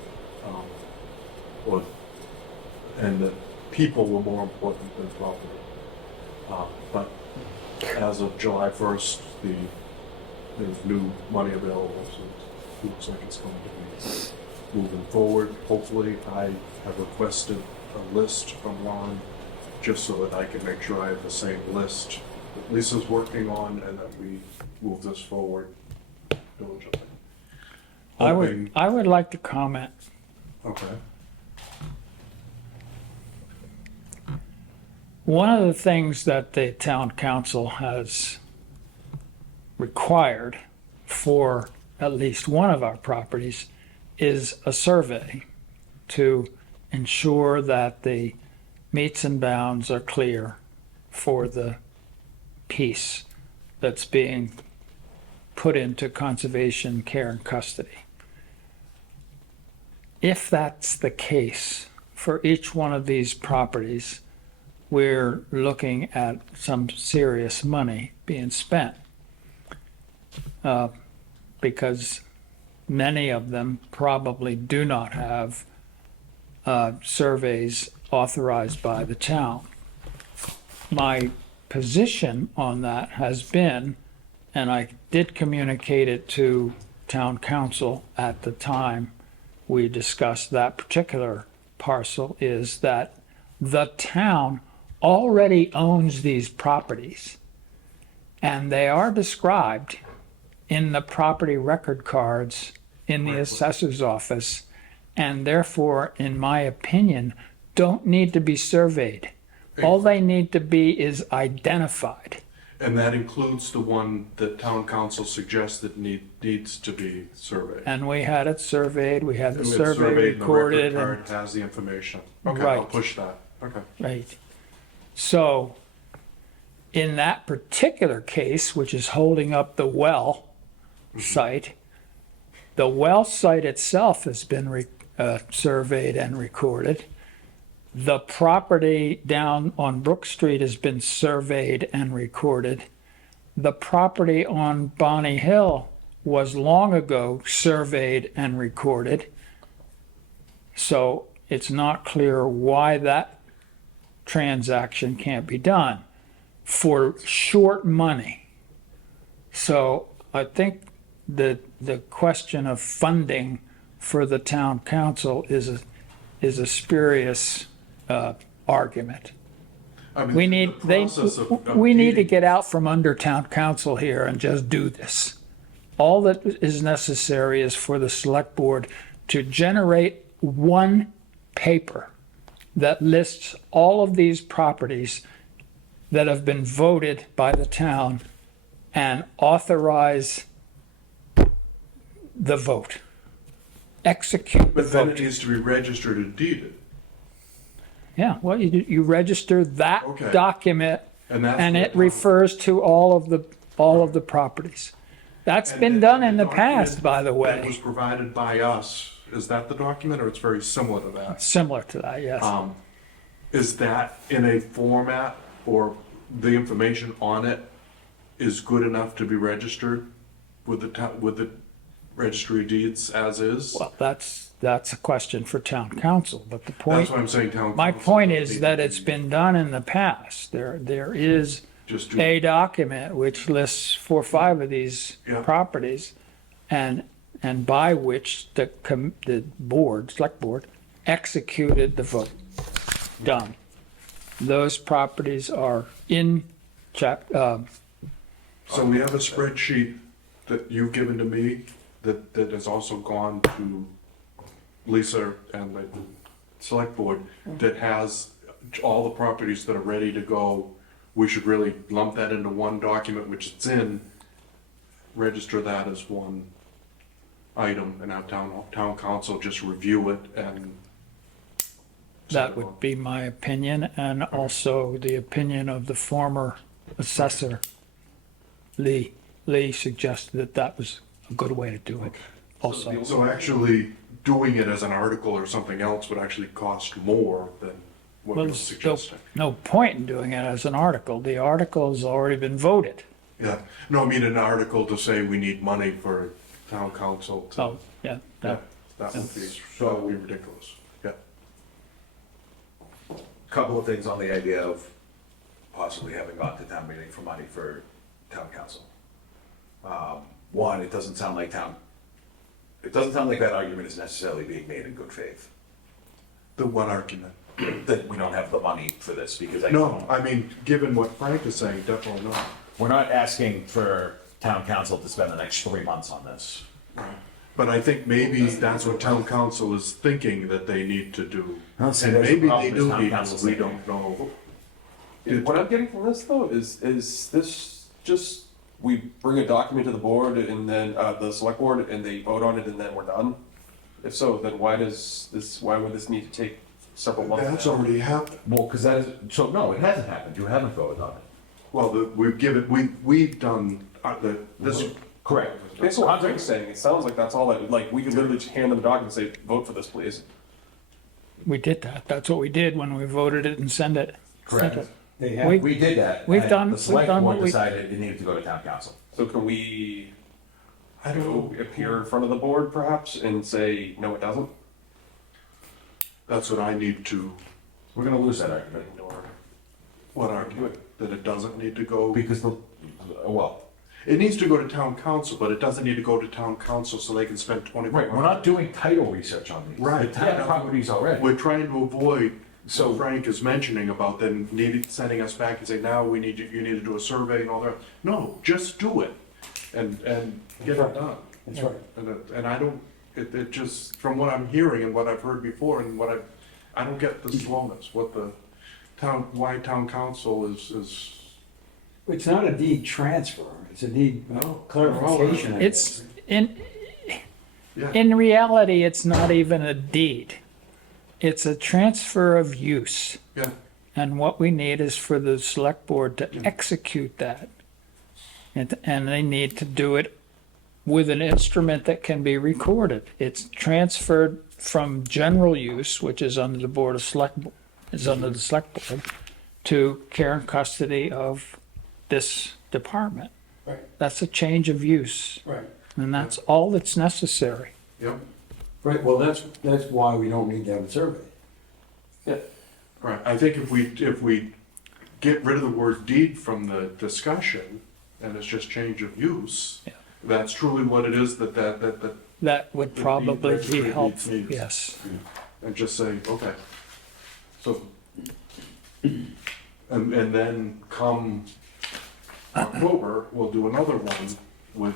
And that people were more important than property. But as of July 1st, there's new money available, so it looks like it's going to be moving forward. Hopefully, I have requested a list from Ron, just so that I can make sure I have the same list that Lisa's working on, and that we move this forward diligently. Hoping- I would like to comment. Okay. One of the things that the town council has required for at least one of our properties is a survey to ensure that the meets and bounds are clear for the piece that's being put into conservation care and custody. If that's the case for each one of these properties, we're looking at some serious money being spent, because many of them probably do not have surveys authorized by the town. My position on that has been, and I did communicate it to town council at the time we discussed that particular parcel, is that the town already owns these properties, and they are described in the property record cards in the assessor's office, and therefore, in my opinion, don't need to be surveyed. All they need to be is identified. And that includes the one that town council suggested needs to be surveyed. And we had it surveyed, we had the It's survey surveyed and the recorded, record and, card has the information. Okay, I'll Right. push that. Okay. right. So, in that particular case, which is holding up the well site, the well site itself has been surveyed and recorded. The property down on Brook Street has been surveyed and recorded. The property on Bonnie Hill was long ago surveyed and recorded. So it's not clear why that transaction can't be done for short money. So I think the question of funding for the town council is a spurious argument. I mean, We the need, process of we need to deeding- get out from under town council here and just do this. All that is necessary is for the select board to generate one paper that lists all of these properties that have been voted by the town and authorize the vote. Execute the But then it vote. needs to be registered and deeded. Yeah, well, you register that Okay. document And that's and for it the town. refers to all of the properties. That's And- been and done in the document past, by the That way. was provided by us, is that the document, or it's very similar to that? Similar to that, yes. Is that in a format, or the information on it is good enough to be registered with with the registry of deeds as is? Well, that's a question for town council, but the That's point, what I'm saying, town. my council point doesn't is need that to it's be- been done in the past. There is Just do, a document which lists 4 or 5 of these Yeah. properties and by which the board, select board, executed the vote. Done. Those properties are in so we have a spreadsheet that you've given to me that has also gone to Lisa and the select board that has all the properties that are ready to go. We should really lump that into one document, which it's in, register that as one item, and have town council just review it and. That would be my opinion, and also the opinion of the former assessor, Lee. Lee suggested that that was a good way to do it also. So actually, doing it as an article or something else would actually cost more than what Well, you're there's suggesting. no point in doing it as an article. The article has already been voted. Yeah, no, I mean an article to say we need money for town council to. Oh, yeah, Yeah, that, that would be ridiculous, yeah. Couple of things on the idea of possibly having gone to town meeting for money for town council. One, it doesn't sound like that argument is necessarily being made in good faith, The one argument. that we don't have the money for this, because No, I mean, given what Frank is saying, definitely not. We're not asking for town council to spend the next 3 months on this. But I think maybe that's what town council is thinking that they need to do. Well, see, And that's the maybe they problem is do town need, council's we thinking. don't know. What I'm getting from this though is this just, we bring a document to the board and then, the select board, and they vote on it and then we're done? If so, then why would this need to take several months? That's now? already happened. Well, because that is, so no, it hasn't happened. You haven't voted on it. Well, we've done, this. Correct. Based on what Frank's saying, it sounds like that's all that, like, we could literally just hand them a document and say, vote for this, please. we did that. That's what we did when we voted it and sent it. Correct. We- We did that. we've and done- The we've select done board what we- decided it needed to go to town council. So can we I don't know. appear in front of the board perhaps and say, no, it doesn't? That's what I need to, We're gonna lose that argument. what argument? That it doesn't need to go, Because well, it needs to go to town council, but it doesn't need to go to town council so they can spend 24 right, we're not doing title research on these. Right. The town properties already. We're trying to avoid, So- so Frank is mentioning about then sending us back and say, now we need you need to do a survey and all that. No, just do it and get it done. That's right. And I don't, it just, from what I'm hearing and what I've heard before and I don't get the slowness, why town council is, It's not a deed transfer, it's a deed No. clarification. I It's, guess. yeah. in reality, it's not even a deed. It's a transfer of use. Yeah, And what we need is for the select board to execute that. And they need to do it with an instrument that can be recorded. It's transferred from general use, which is under the board of select, is under the select board, to care and custody of this department. Right. That's a change of use. Right. And that's all that's necessary. Yep. Right, well, that's why we don't need to have a survey. Right, I think if we get rid of the word deed from the discussion, and it's just change of use, Yeah. that's truly what it is that That would The probably registry be needs helpful, needs. yes. and just say, okay. So, and then come October, we'll do another one with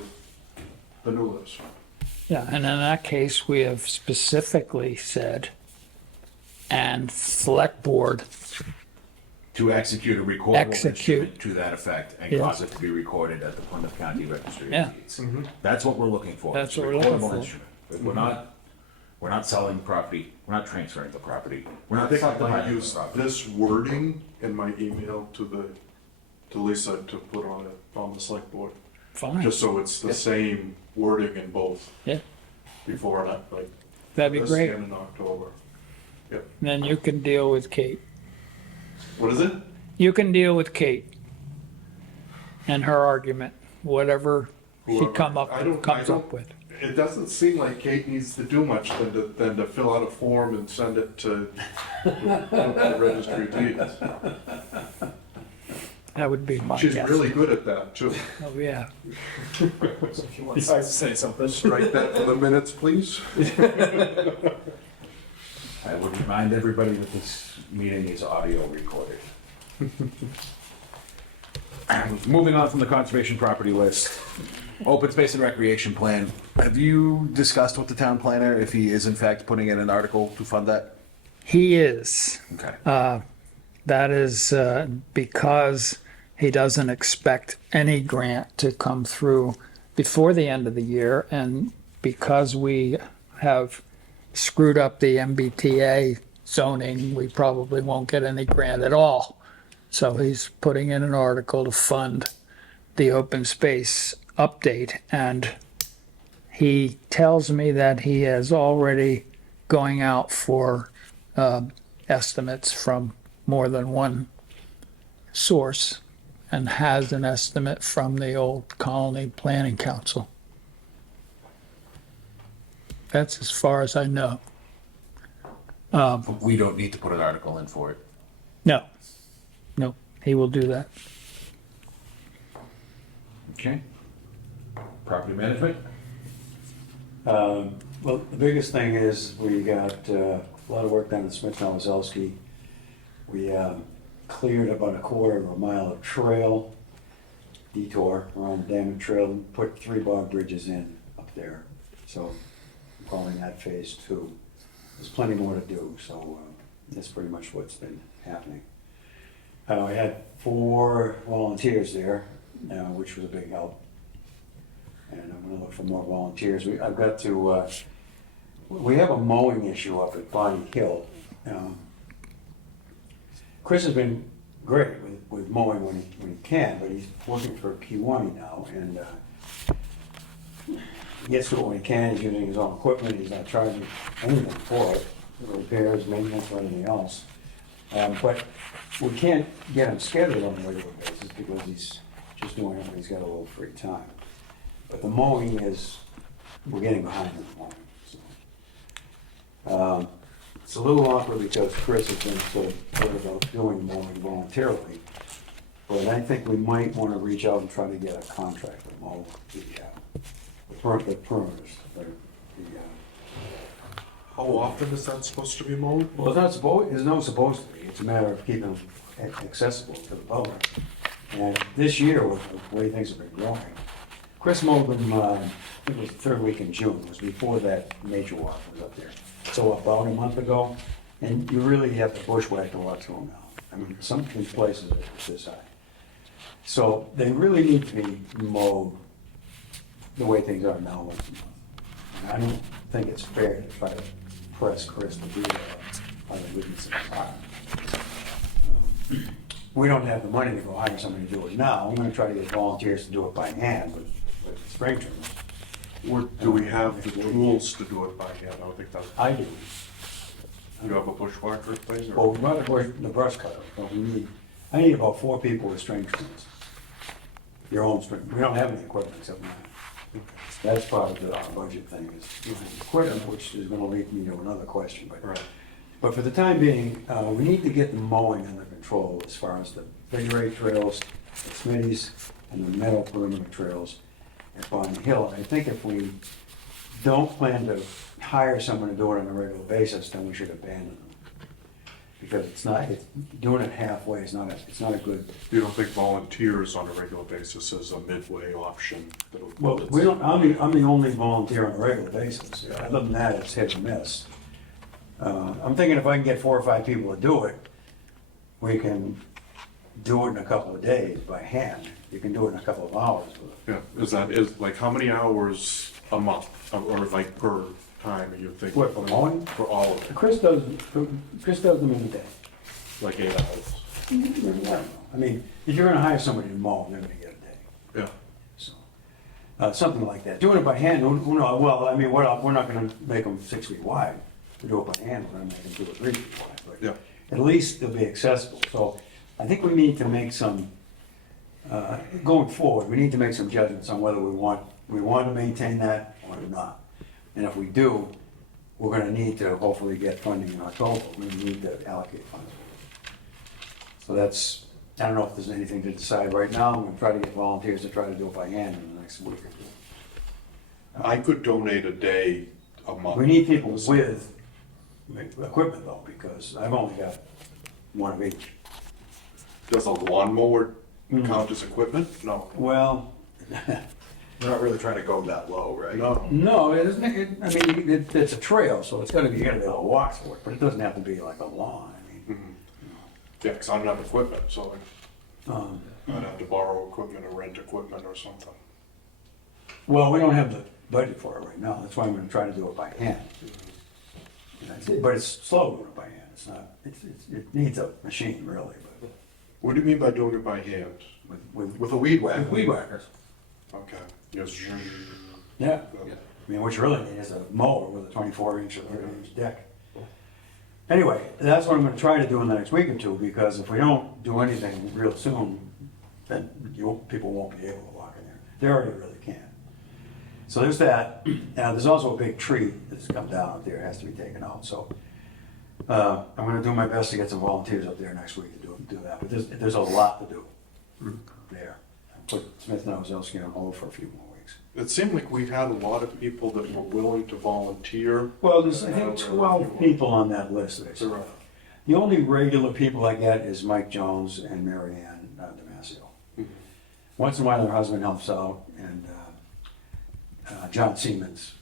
the new list. Yeah, and in that case, we have specifically said, and select board, To execute a recordable Execute. instrument to that effect and Yeah. cause it to be recorded at the Plymouth County Registry Yeah. of Deeds. That's what we're looking for. That's It's a what we're looking recordable for. instrument. We're not selling the property, we're not transferring the property, we're I not think I might subdividing the use property. this wording in my email to Lisa to put on the select board, fine, just so it's the same wording in both yeah, before, like, that'd be this great. and in October. Then you can deal with Kate. What is it? You can deal with Kate and her argument, whatever she Whoever. comes I don't- up with. It doesn't seem like Kate needs to do much than to fill out a form and send it to the registry of deeds. That would be my She's guess. really good at that, too. Oh, yeah. If you want to say something. Write that for the minutes, please. I would remind everybody that this meeting is audio recorded. Moving on from the conservation property list, open space and recreation plan. Have you discussed with the town planner if he is in fact putting in an article to fund that? He is. Okay. That is because he doesn't expect any grant to come through before the end of the year, and because we have screwed up the MBTA zoning, we probably won't get any grant at all. So he's putting in an article to fund the open space update, and he tells me that he is already going out for estimates from more than one source and has an estimate from the Old Colony Planning Council. That's as far as I know. We don't need to put an article in for it. No, he will do that. Okay. Property management? Well, the biggest thing is we got a lot of work done in Smith Nowozelski. We cleared about a quarter of a mile of trail, detour around the Damon Trail, put 3 bog bridges in up there. So I'm calling that phase 2. There's plenty more to do, so that's pretty much what's been happening. I had 4 volunteers there, which was a big help. And I'm gonna look for more volunteers. I've got to, we have a mowing issue up at Bonnie Hill. Chris has been great with mowing when he can, but he's working for Kiwani now, and he gets to it when he can. He's using his own equipment. He's not charging anything for it, repairs, maintenance, or anything else. But we can't get him scheduled on a regular basis because he's just doing it when he's got a little free time. But the mowing we're getting behind on the mowing. So. It's a little awkward because Chris has been sort of thought about doing mowing voluntarily. But I think we might want to reach out and try to get a contract to mow the perimeters. How often is that supposed to be mowed? Well, it's not supposed to be. It's a matter of keeping them accessible to the public. And this year, with the way things have been growing, Chris mowed them, I think it was the 3rd week in June. It was before that nature walk was up there. So about a month ago, and you really have to bushwhack to walk through them now. I mean, some of these places are this high. So they really need to be mowed the way things are now once a month. And I don't think it's fair to try to press Chris to do that on the goodness of his heart. We don't have the money to go hire somebody to do it now. I'm gonna try to get volunteers to do it by hand with spring trimmers. Or do we have the tools to do it by hand? I don't think that, I do. you have a bushwhacker thing? Well, Or? we run the brush cutter, but I need about 4 people with string trimmers. Your own string, we don't have any equipment except mine. That's part of our budget thing, is equipment, which is gonna lead me to another question, but. Right. But for the time being, we need to get the mowing under control as far as the Big Ray trails, the Smitty's, and the metal perimeter trails at Bond Hill. And I think if we don't plan to hire someone to do it on a regular basis, then we should abandon them. Because doing it halfway is it's not a good. You don't think volunteers on a regular basis is a midway option? Well, I'm the only volunteer on a regular basis. Other than that, it's hit and miss. I'm thinking if I can get 4 or 5 people to do it, we can do it in a couple of days by hand. You can do it in a couple of hours. Yeah, is like how many hours a month, or like per time are you thinking? What, for mowing? For all of it, Chris does them in a day. like 8 hours? I don't know. I mean, if you're gonna hire somebody to mow, they're gonna get a day. Yeah, So, something like that. Doing it by hand, who knows? Well, I mean, we're not gonna make them 6 feet wide. To do it by hand, we're gonna make them 2 or 3 feet wide. But yeah. at least they'll be accessible. So I think we need to make some, going forward, we need to make some judgments on whether we want to maintain that or not. And if we do, we're gonna need to hopefully get funding in October. We need to allocate funds. So that's, I don't know if there's anything to decide right now. I'm gonna try to get volunteers to try to do it by hand in the next week or two. I could donate a day a month. We need people with equipment though, because I've only got one of each. Does a lawnmower count as equipment? No. Well, We're not really trying to go that low, right? no, it isn't, it's a trail, so you gotta be able to walk through it, but it doesn't have to be like a lawn, I mean. Yeah, because I don't have equipment, so um, I'd have to borrow equipment or rent equipment or something. Well, we don't have the budget for it right now, that's why I'm gonna try to do it by hand. But it's slow doing it by hand, it's not, it needs a machine really, but What do you mean by doing it by hand? with With a weed whacker? weed whackers. Okay. Yes. Yeah, I mean, what you really need is a mower with a 24-inch or 30-inch deck. Anyway, that's what I'm gonna try to do in the next week or two, because if we don't do anything real soon, then people won't be able to walk in there. They already really can't. So there's that. Now, there's also a big tree that's come down up there, it has to be taken out, so. I'm gonna do my best to get some volunteers up there next week to do that, but there's a lot to do there. I put Smith and Ozelsky on hold for a few more weeks. It seemed like we had a lot of people that were willing to volunteer. Well, there's, I think, 12 people on that list. There are. The only regular people I get is Mike Jones and Mary Ann Damasio. Once in a while, her husband helps out, and John Siemens,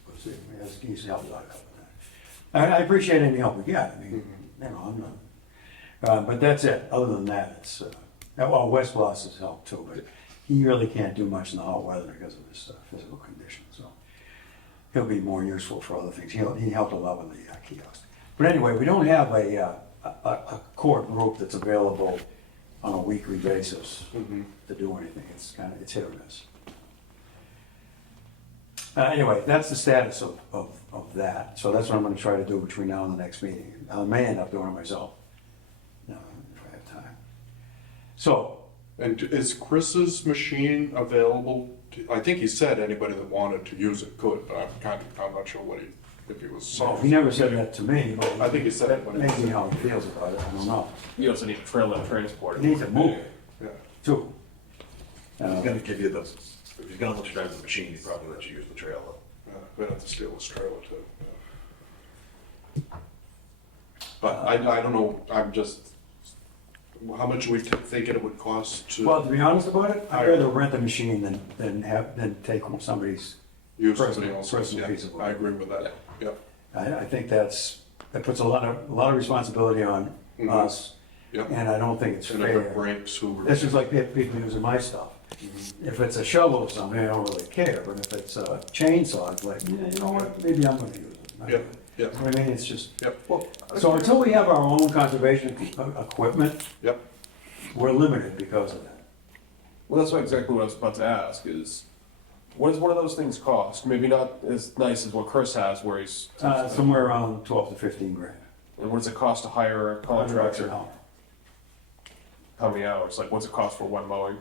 he's helped out a couple of times. I appreciate any help we get, I mean, you know, I'm not, but that's it. Other than that, it's, well, Wes Bloss has helped too, but he really can't do much in the hot weather because of his physical condition, so he'll be more useful for other things. He helped a lot with the kiosk. But anyway, we don't have a core group that's available on a weekly basis to do anything. It's hit or miss. Anyway, that's the status of that. So that's what I'm gonna try to do between now and the next meeting. I may end up doing it myself, if I have time. So, And is Chris's machine available? I think he said anybody that wanted to use it could, but I'm not sure if he was soft. he never said that to me, but I think he said it that when may he be how he feels about it, I don't know. You also need a trailer to transport it. He needs to move, Yeah. too. He's gonna give you if he's gonna let you drive the machine, he'd probably let you use the trailer. We'd have to steal his trailer too. Yeah. But I don't know, I'm just, how much are we thinking it would cost to Well, to be honest about it, I'd rather rent a machine than take somebody's, use personal- something else? personal Yeah, piece of I agree with that, yeah. I think that puts a lot of responsibility on us, Yeah. and I don't think it's And if it fair. breaks, who? It's just like people using my stuff. If it's a shovel or something, I don't really care, but if it's a chainsaw, it's like, yeah, you know what, maybe I'm gonna use it. Yeah, yeah, You know what I mean, it's just, yep, so until we have our own conservation equipment, yep. we're limited because of that. Well, that's exactly what I was about to ask is, what does one of those things cost? Maybe not as nice as what Chris has where he's. Somewhere around 12 to 15 grand. And what does it cost to hire a $100 an contractor? hour. How many hours? Like what's it cost for one mowing?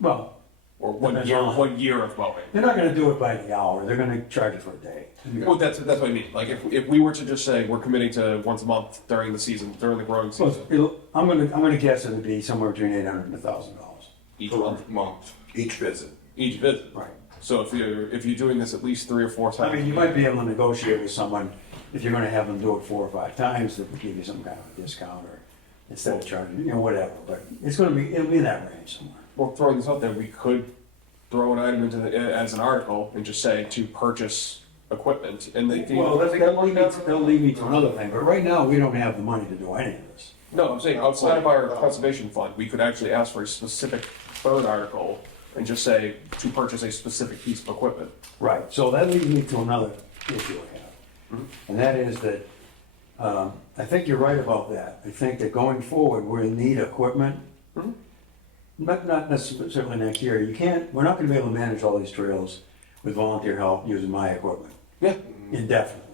Well, Or Depends on- one year of mowing? They're not gonna do it by the hour, they're gonna charge it for a day. Well, that's what I mean. Like, if we were to just say we're committing to once a month during the season, during the growing So season, I'm gonna guess it'd be somewhere between $800 and $1,000. each Per month, month. Each visit. each visit. Right. So if you're doing this at least 3 or 4 times. I mean, you might be able to negotiate with someone, if you're gonna have them do it 4 or 5 times, they'll give you some kind of a discount, or instead of charging, whatever, but it'll be in that range somewhere. Well, throwing this out there, we could throw an item into as an article and just say to purchase equipment, and they. Well, they'll lead me to another thing, but right now, we don't have the money to do any of this. No, I'm saying outside of our conservation fund, we could actually ask for a specific third article and just say to purchase a specific piece of equipment. Right, so that leads me to another issue I have. And that is that, I think you're right about that. I think that going forward, we'll need equipment. Not necessarily next year. We're not gonna be able to manage all these trails with volunteer help using my equipment Yeah. indefinitely.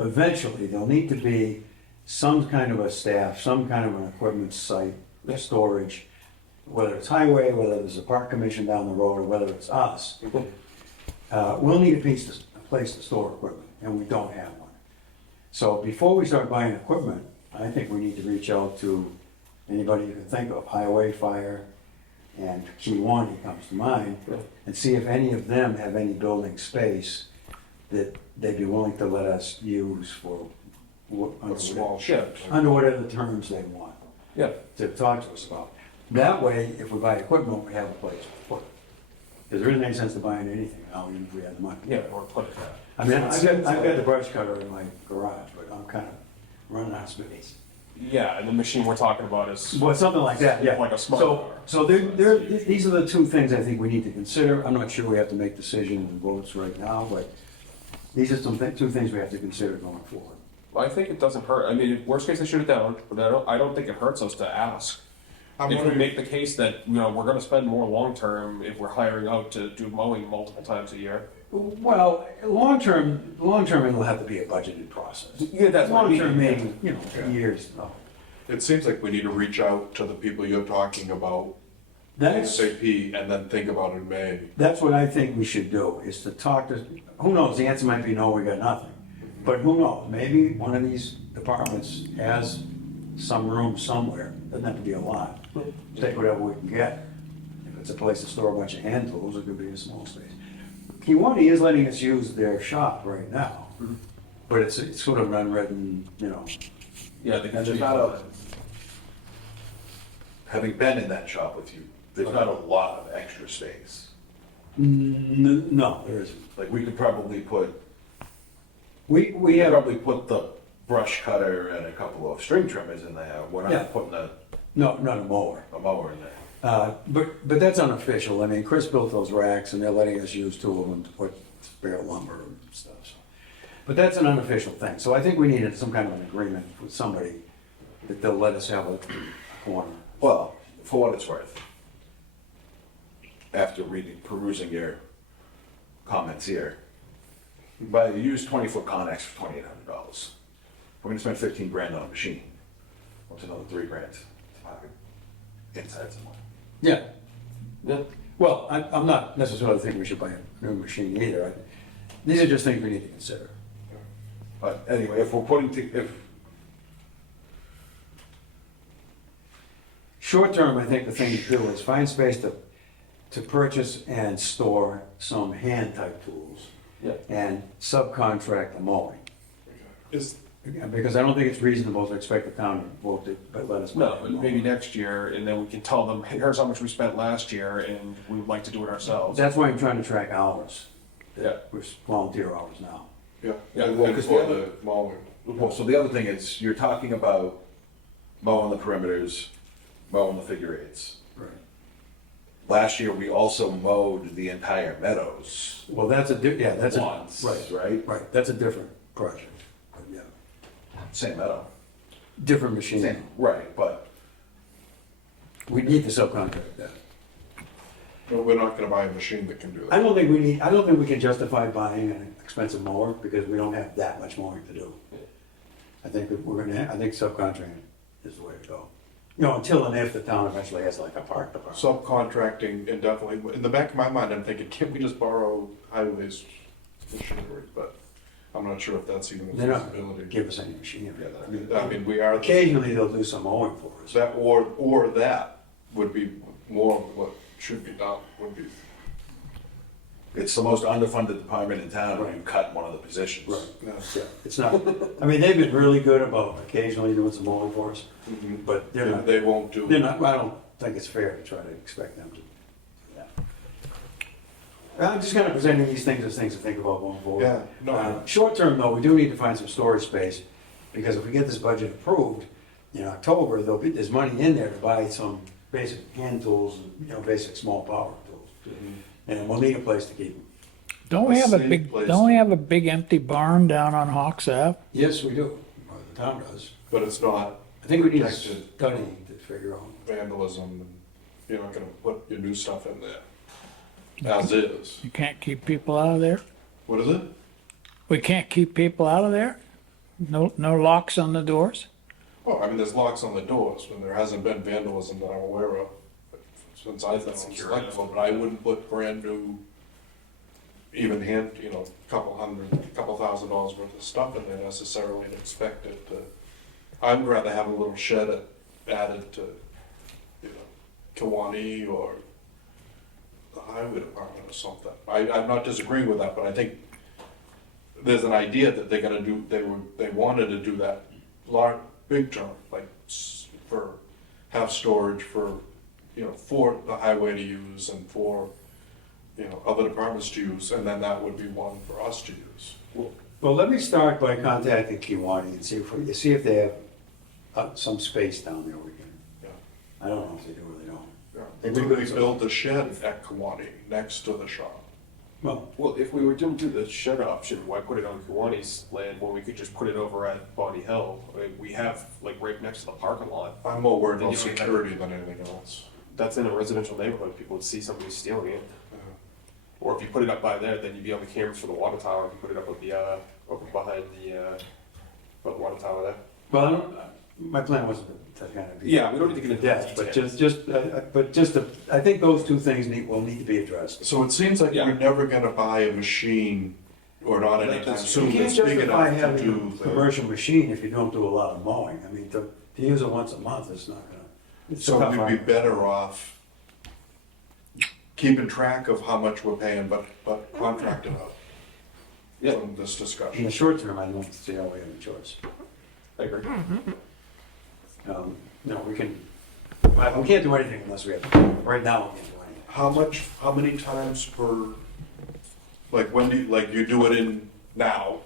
Eventually, there'll need to be some kind of a staff, some kind of an equipment site, storage, whether it's highway, whether there's a park commission down the road, or whether it's us. We'll need a place to store equipment, and we don't have one. So before we start buying equipment, I think we need to reach out to anybody you can think of, highway, fire, and Kiwanee comes to mind, and see if any of them have any building space that they'd be willing to let us use for A small shed. under whatever terms they want Yeah. to talk to us about. That way, if we buy equipment, we have a place to put it. Because there isn't any sense to buying anything now, even if we had the money. Yeah, or put it there. I mean, I've got the brush cutter in my garage, but I'm kind of running out of space. Yeah, and the machine we're talking about is. Well, something like that, yeah. Like a small So, car. so these are the two things I think we need to consider. I'm not sure we have to make decisions and votes right now, but these are two things we have to consider going forward. I think it doesn't hurt. I mean, worst case, they shoot it down, but I don't think it hurts us to ask. I'm If we wondering- make the case that, we're gonna spend more long-term if we're hiring out to do mowing multiple times a year. Well, long-term, it'll have to be a budgeted process. Yeah, that's what I mean. Long-term, maybe, years, no. It seems like we need to reach out to the people you're talking about That's, ASAP and then think about it in May. that's what I think we should do, is to talk to, who knows, the answer might be no, we got nothing. But who knows, maybe one of these departments has some room somewhere, doesn't have to be a lot. Take whatever we can get. If it's a place to store a bunch of hand tools, it could be a small space. Kiwanee is letting us use their shop right now, but it's sort of an unwritten, Yeah, they And can there's not a, having been in that shop with you, there's not a lot of extra space. no, there isn't. Like, we could probably put, We we have, probably put the brush cutter and a couple of string trimmers in there. We're Yeah. not putting no, not a mower. a mower in there. But that's unofficial. I mean, Chris built those racks and they're letting us use two of them to put spare lumber and stuff. So. But that's an unofficial thing. So I think we needed some kind of an agreement with somebody that they'll let us have a corner. Well, for what it's worth, after perusing your comments here, buy a used 20-foot Connex for $2,800. We're gonna spend 15 grand on a machine. What's another 3 grand to pocket inside somewhere? Yeah. Yeah. Well, I'm not necessarily thinking we should buy a new machine either. These are just things we need to consider. But anyway, if we're putting, Short term, I think the thing to do is find space to purchase and store some hand type tools. Yeah. And subcontract the mowing. Is, Because I don't think it's reasonable to expect the town to vote to, but let us. No, but maybe next year, and then we can tell them, hey, here's how much we spent last year, and we would like to do it ourselves. That's why I'm trying to track hours. Yeah. We're volunteer hours now. yeah, Yeah, and well, then 'cause for the other- the mowing. well, so the other thing is, you're talking about mowing the perimeters, mowing the figure eights. Right. Last year, we also mowed the entire meadows Well, that's that's once, right, right? right, that's a different project. But yeah, Same meadow. different machine. Same, right, but We need to subcontract that. But we're not gonna buy a machine that can do I that. don't think we can justify buying an expensive mower because we don't have that much mowing to do. I think subcontracting is the way to go. until and if the town eventually has like a park department. Subcontracting indefinitely, in the back of my mind, I'm thinking, can't we just borrow highways machinery? But I'm not sure if that's even a They're not gonna possibility. give us any machinery. I mean, we are, Occasionally, they'll do some mowing for us. that, or that would be more of what should be done, would be. It's the most underfunded department in town, and you Right. cut one of the positions. Right. Yeah. Yeah, it's not, I mean, they've been really good about occasionally doing some mowing for us, Mhm. but they're not, They won't do. they're not, I don't think it's fair to try to expect them to do that. I'm just kind of presenting these things as things to think about going forward. Yeah, no, Short term though, we do need to find some storage space, because if we get this budget approved in October, there's money in there to buy some basic hand tools, and basic small power tools. And we'll need a place to keep them. Don't we A have a safe big, place don't we to- have a big empty barn down on Hawks Ave? Yes, we do, or the town does. but it's not I think we need a Protected. study to figure out. vandalism, and you're not gonna put your new stuff in there, as is. You can't keep people out of there? What is it? We can't keep people out of there? No, no locks on the doors? Oh, I mean, there's locks on the doors, and there hasn't been vandalism that I'm aware of since I've been on select board, but I wouldn't put brand new, even couple $1,000 worth of stuff in there necessarily and expect it to, I'd rather have a little shed added to, Kiwanee or the highway department or something. I'm not disagreeing with that, but I think there's an idea that they're gonna do, they wanted to do that big term, like have storage for the highway to use and for, other departments to use, and then that would be one for us to use. Well, let me start by contacting Kiwanee and see if they have some space down there we can. Yeah. I don't know if they do or they don't. Yeah. They've been We good so- built a shed at Kiwanee next to the shop. Well, Well, if we were gonna do the shed option, why put it on Kiwanee's land when we could just put it over at Bonnie Hill? I mean, we have, like, right next to the parking lot. I'm more worried Then about you would have- security than anything else. That's in a residential neighborhood, people would see somebody stealing it. Or if you put it up by there, then you'd be on the cameras for the water tower, if you put it up at the, over behind the water tower there. well, I don't, my plan wasn't to kind of be. Yeah, we don't need to get into depth, but detail. I think those two things will need to be addressed. So it seems like Yeah. we're never gonna buy a machine, or not anytime soon, You can't that's big justify enough to having do a the. commercial machine if you don't do a lot of mowing. I mean, to use it once a month is not gonna. It's a So tough we'd be argument. better off keeping track of how much we're paying, but contract it out. Yeah. From this In discussion. the short term, I don't see how we have a choice. I agree. No, we can't do anything unless we have, right now, we can't do anything. How many times per, like, when you do it in now?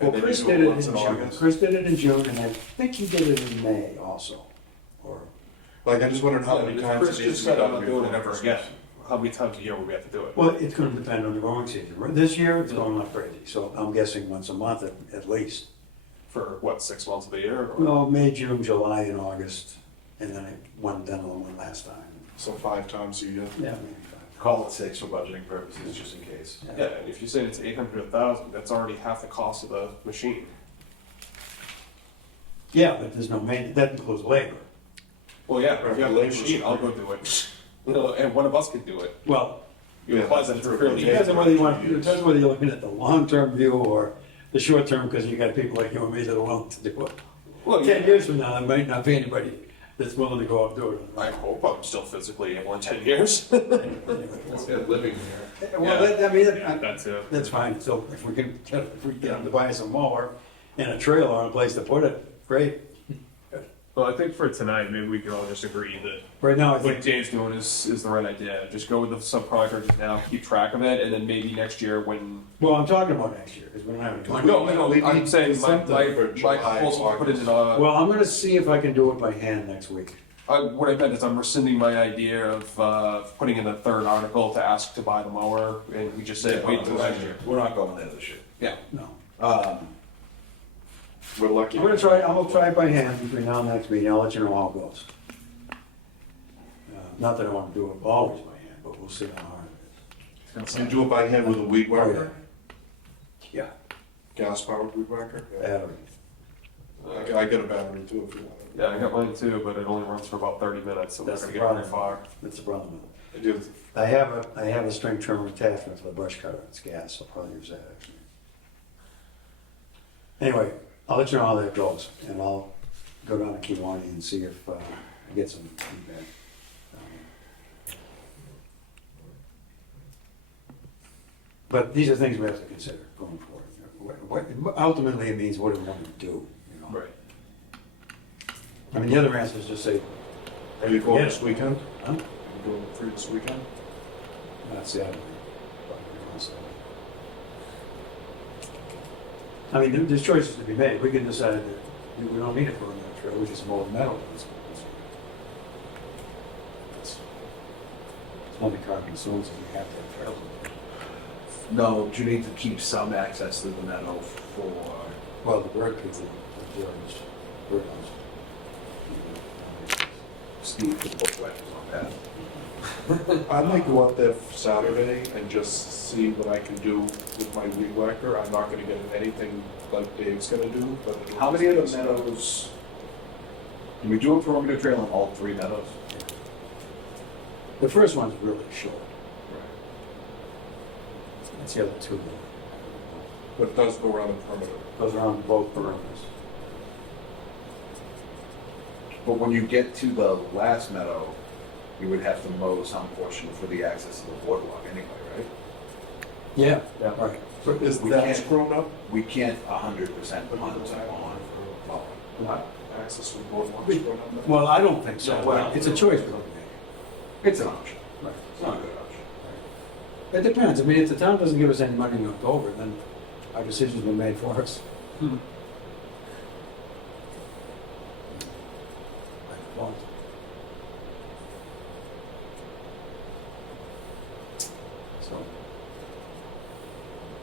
Well, And then Chris you did do it it in once in June. August? Chris did it in June, and I think he did it in May also. Or, Like, I just wondered how many If times Chris it needs just to be said, I'm done not doing it before ever Christmas. again, how many times a year would we have to do it? well, it's gonna depend on the growing season. This year, it's going like crazy, so I'm guessing once a month at least. For what, 6 months of the year? Or? Well, May, June, July, and August, and then another one last time. So 5 times a year. Yeah, maybe five. Call it 6 for budgeting purposes, just in case. Yeah, and if you're saying it's 800 to 1,000, that's already half the cost of the machine. Yeah, but there's no maintenance, that includes labor. Well, yeah, if you have a Labor's machine, I'll go do it. And one of us could do it. Well, You Yeah, implies that it's that's fairly it true. depends on whether you want, it depends whether you're looking at the long-term view or the short-term, because you got people like you and me that are willing to do it. Well, 10 years from now, there might not be anybody that's willing to go out and do it. I hope I'm still physically able in 10 years. living here. Well, That's it. that's fine, so if we can get them to buy some mower and a trailer and a place to put it, great. Well, I think for tonight, maybe we can all just agree that Right now, I What think, Dave's doing is the right idea. Just go with the subcontractors now, keep track of it, and then maybe next year when. well, I'm talking about next year, because we don't have any. No, I know, we I'm need saying my something for July, proposal to put it in Well, I'm gonna see if I can do it by hand next week. what I meant is I'm rescinding my idea of putting in a third article to ask to buy the mower, and we just say, wait until next year. We're not going there this year. Yeah. No. We're lucky. I'm gonna try it by hand between now and next meeting, I'll let you know how it goes. Not that I wanna do it always by hand, but we'll see how hard it You do it by hand with a weed is. whacker? Yeah, Gas powered weed whacker? that or, I get a battery too if you want it. Yeah, I got mine too, but it only runs for about 30 minutes, so we're That's gonna the get very problem. far. That's the problem. I do. I have a string trimmer attachment for the brush cutter. It's gas. I'll probably use that actually. Anyway, I'll let you know how that goes, and I'll go down to Kiwanee and see if I get some feedback. But these are things we have to consider going forward. Ultimately, it means what do we want to do, you know? Right. I mean, the other answer is just say, Are you going Yeah. this weekend? huh? Are you going free this weekend? Not Saturday. I mean, there's choices to be made. We can decide that we don't need it for another trail, we just mow the metal. It's only carbon consumes if you have to have trails. No, you need to keep some access to the meadow for, Well, the bird people, the bird house. Steve, for the bushwhackers on that. I'd like to go out there Saturday and just see what I can do with my weed whacker. I'm not gonna get anything like Dave's gonna do, but. it'll How many of just- the meadows, can we do a perimeter trail on all 3 meadows? The first one's really short. It's the other two. But it does go around the perimeter. Those are on both perimeters. But when you get to the last meadow, you would have to mow some portion for the access to the boardwalk anyway, right? Yeah, right. So is We that can't- grown up? We can't 100% But hunt on. Not access to the boardwalk is grown up? Well, I don't think so. Yeah. Well, it's a choice we're looking at. It's an option. Right. It's not a good option. It depends. I mean, if the town doesn't give us any money in October, then our decision's been made for us. Hmm. I won't. So,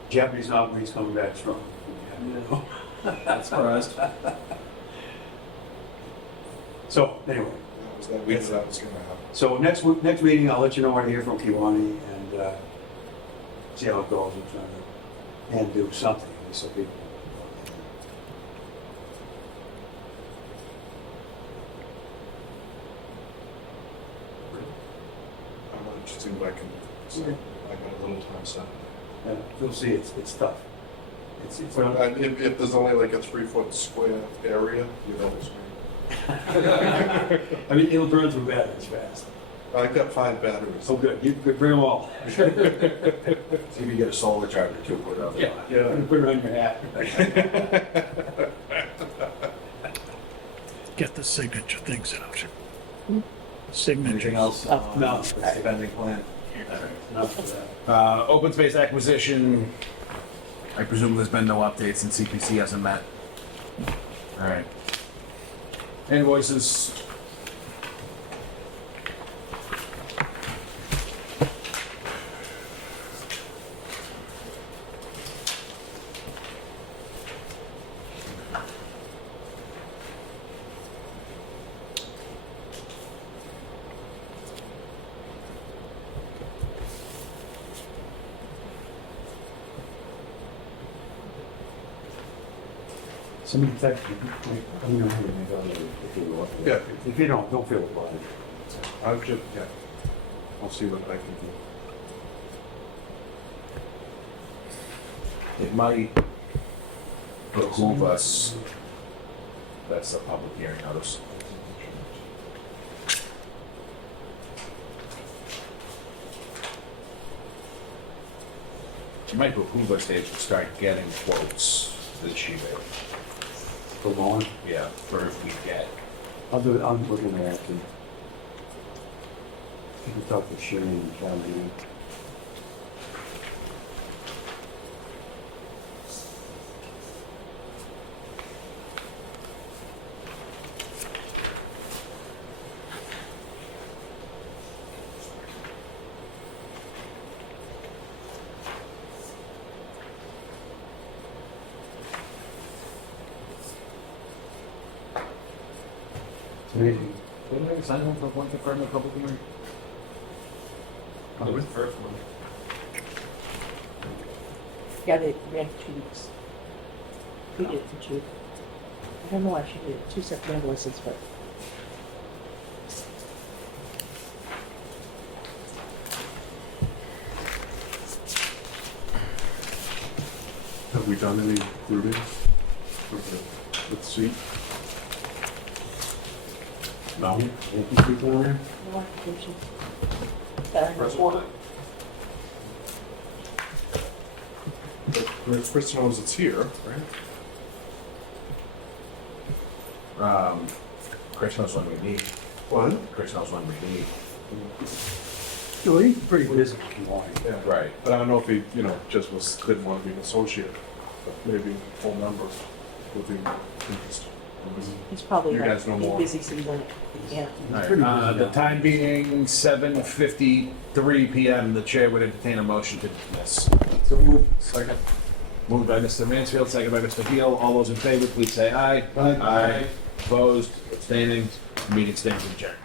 Japanese knotweed's coming back strong. That's surprised. So, anyway, That was that week that was gonna happen. so next meeting, I'll let you know when I hear from Kiwani and see how it goes. I'm trying to do something so people. I'm gonna just see what I can do. So I got a little time set. Yeah, you'll see, it's tough. It's But if there's only like a 3-foot square area, you know, it's I mean, it'll burn through batteries fast. I've got 5 batteries. Oh, good. You could bring them all. See if you get a solar charger too, put it up there. Yeah. Put it on your hat. Get the signature things out. Anything Signature. else Oh. on No. the spending plan? Enough for that. Open space acquisition, I presume there's been no updates since CPC hasn't met. All right. Invoices. Somebody text me. Let me know how you make out if you want. Yeah. If you don't feel obliged. I'll just, yeah. I'll see what I can do. It might behoove us, that's a public hearing notice. It might behoove us to start getting quotes this year. For lawn. Yeah, for if we get. I'll do it. I'm looking at it. You can talk to Sherry and Calvin. Amazing. Didn't I sign one for one confirm a public hearing? It was the first one. Yeah, we had 2 weeks. We did, did you? I don't know why I should do two separate invoices, but Have we done any grouping? Okay, let's see. No. no applications. Press one. Chris knows it's here, right? Chris knows when we meet. What? Chris knows when we meet. Really? Pretty busy. Yeah. Right. But I don't know if he, just didn't want to be an associate, but maybe full member would be interesting. He's probably You guys know more. busy season. Yeah. The time being 7:53 PM, the chair would entertain a motion to dismiss. So move. Second. Moved by Mr. Mansfield, second by Mr. Beal. All those in favor, please say aye. Aye. Opposed, abstaining, meeting stands adjourned.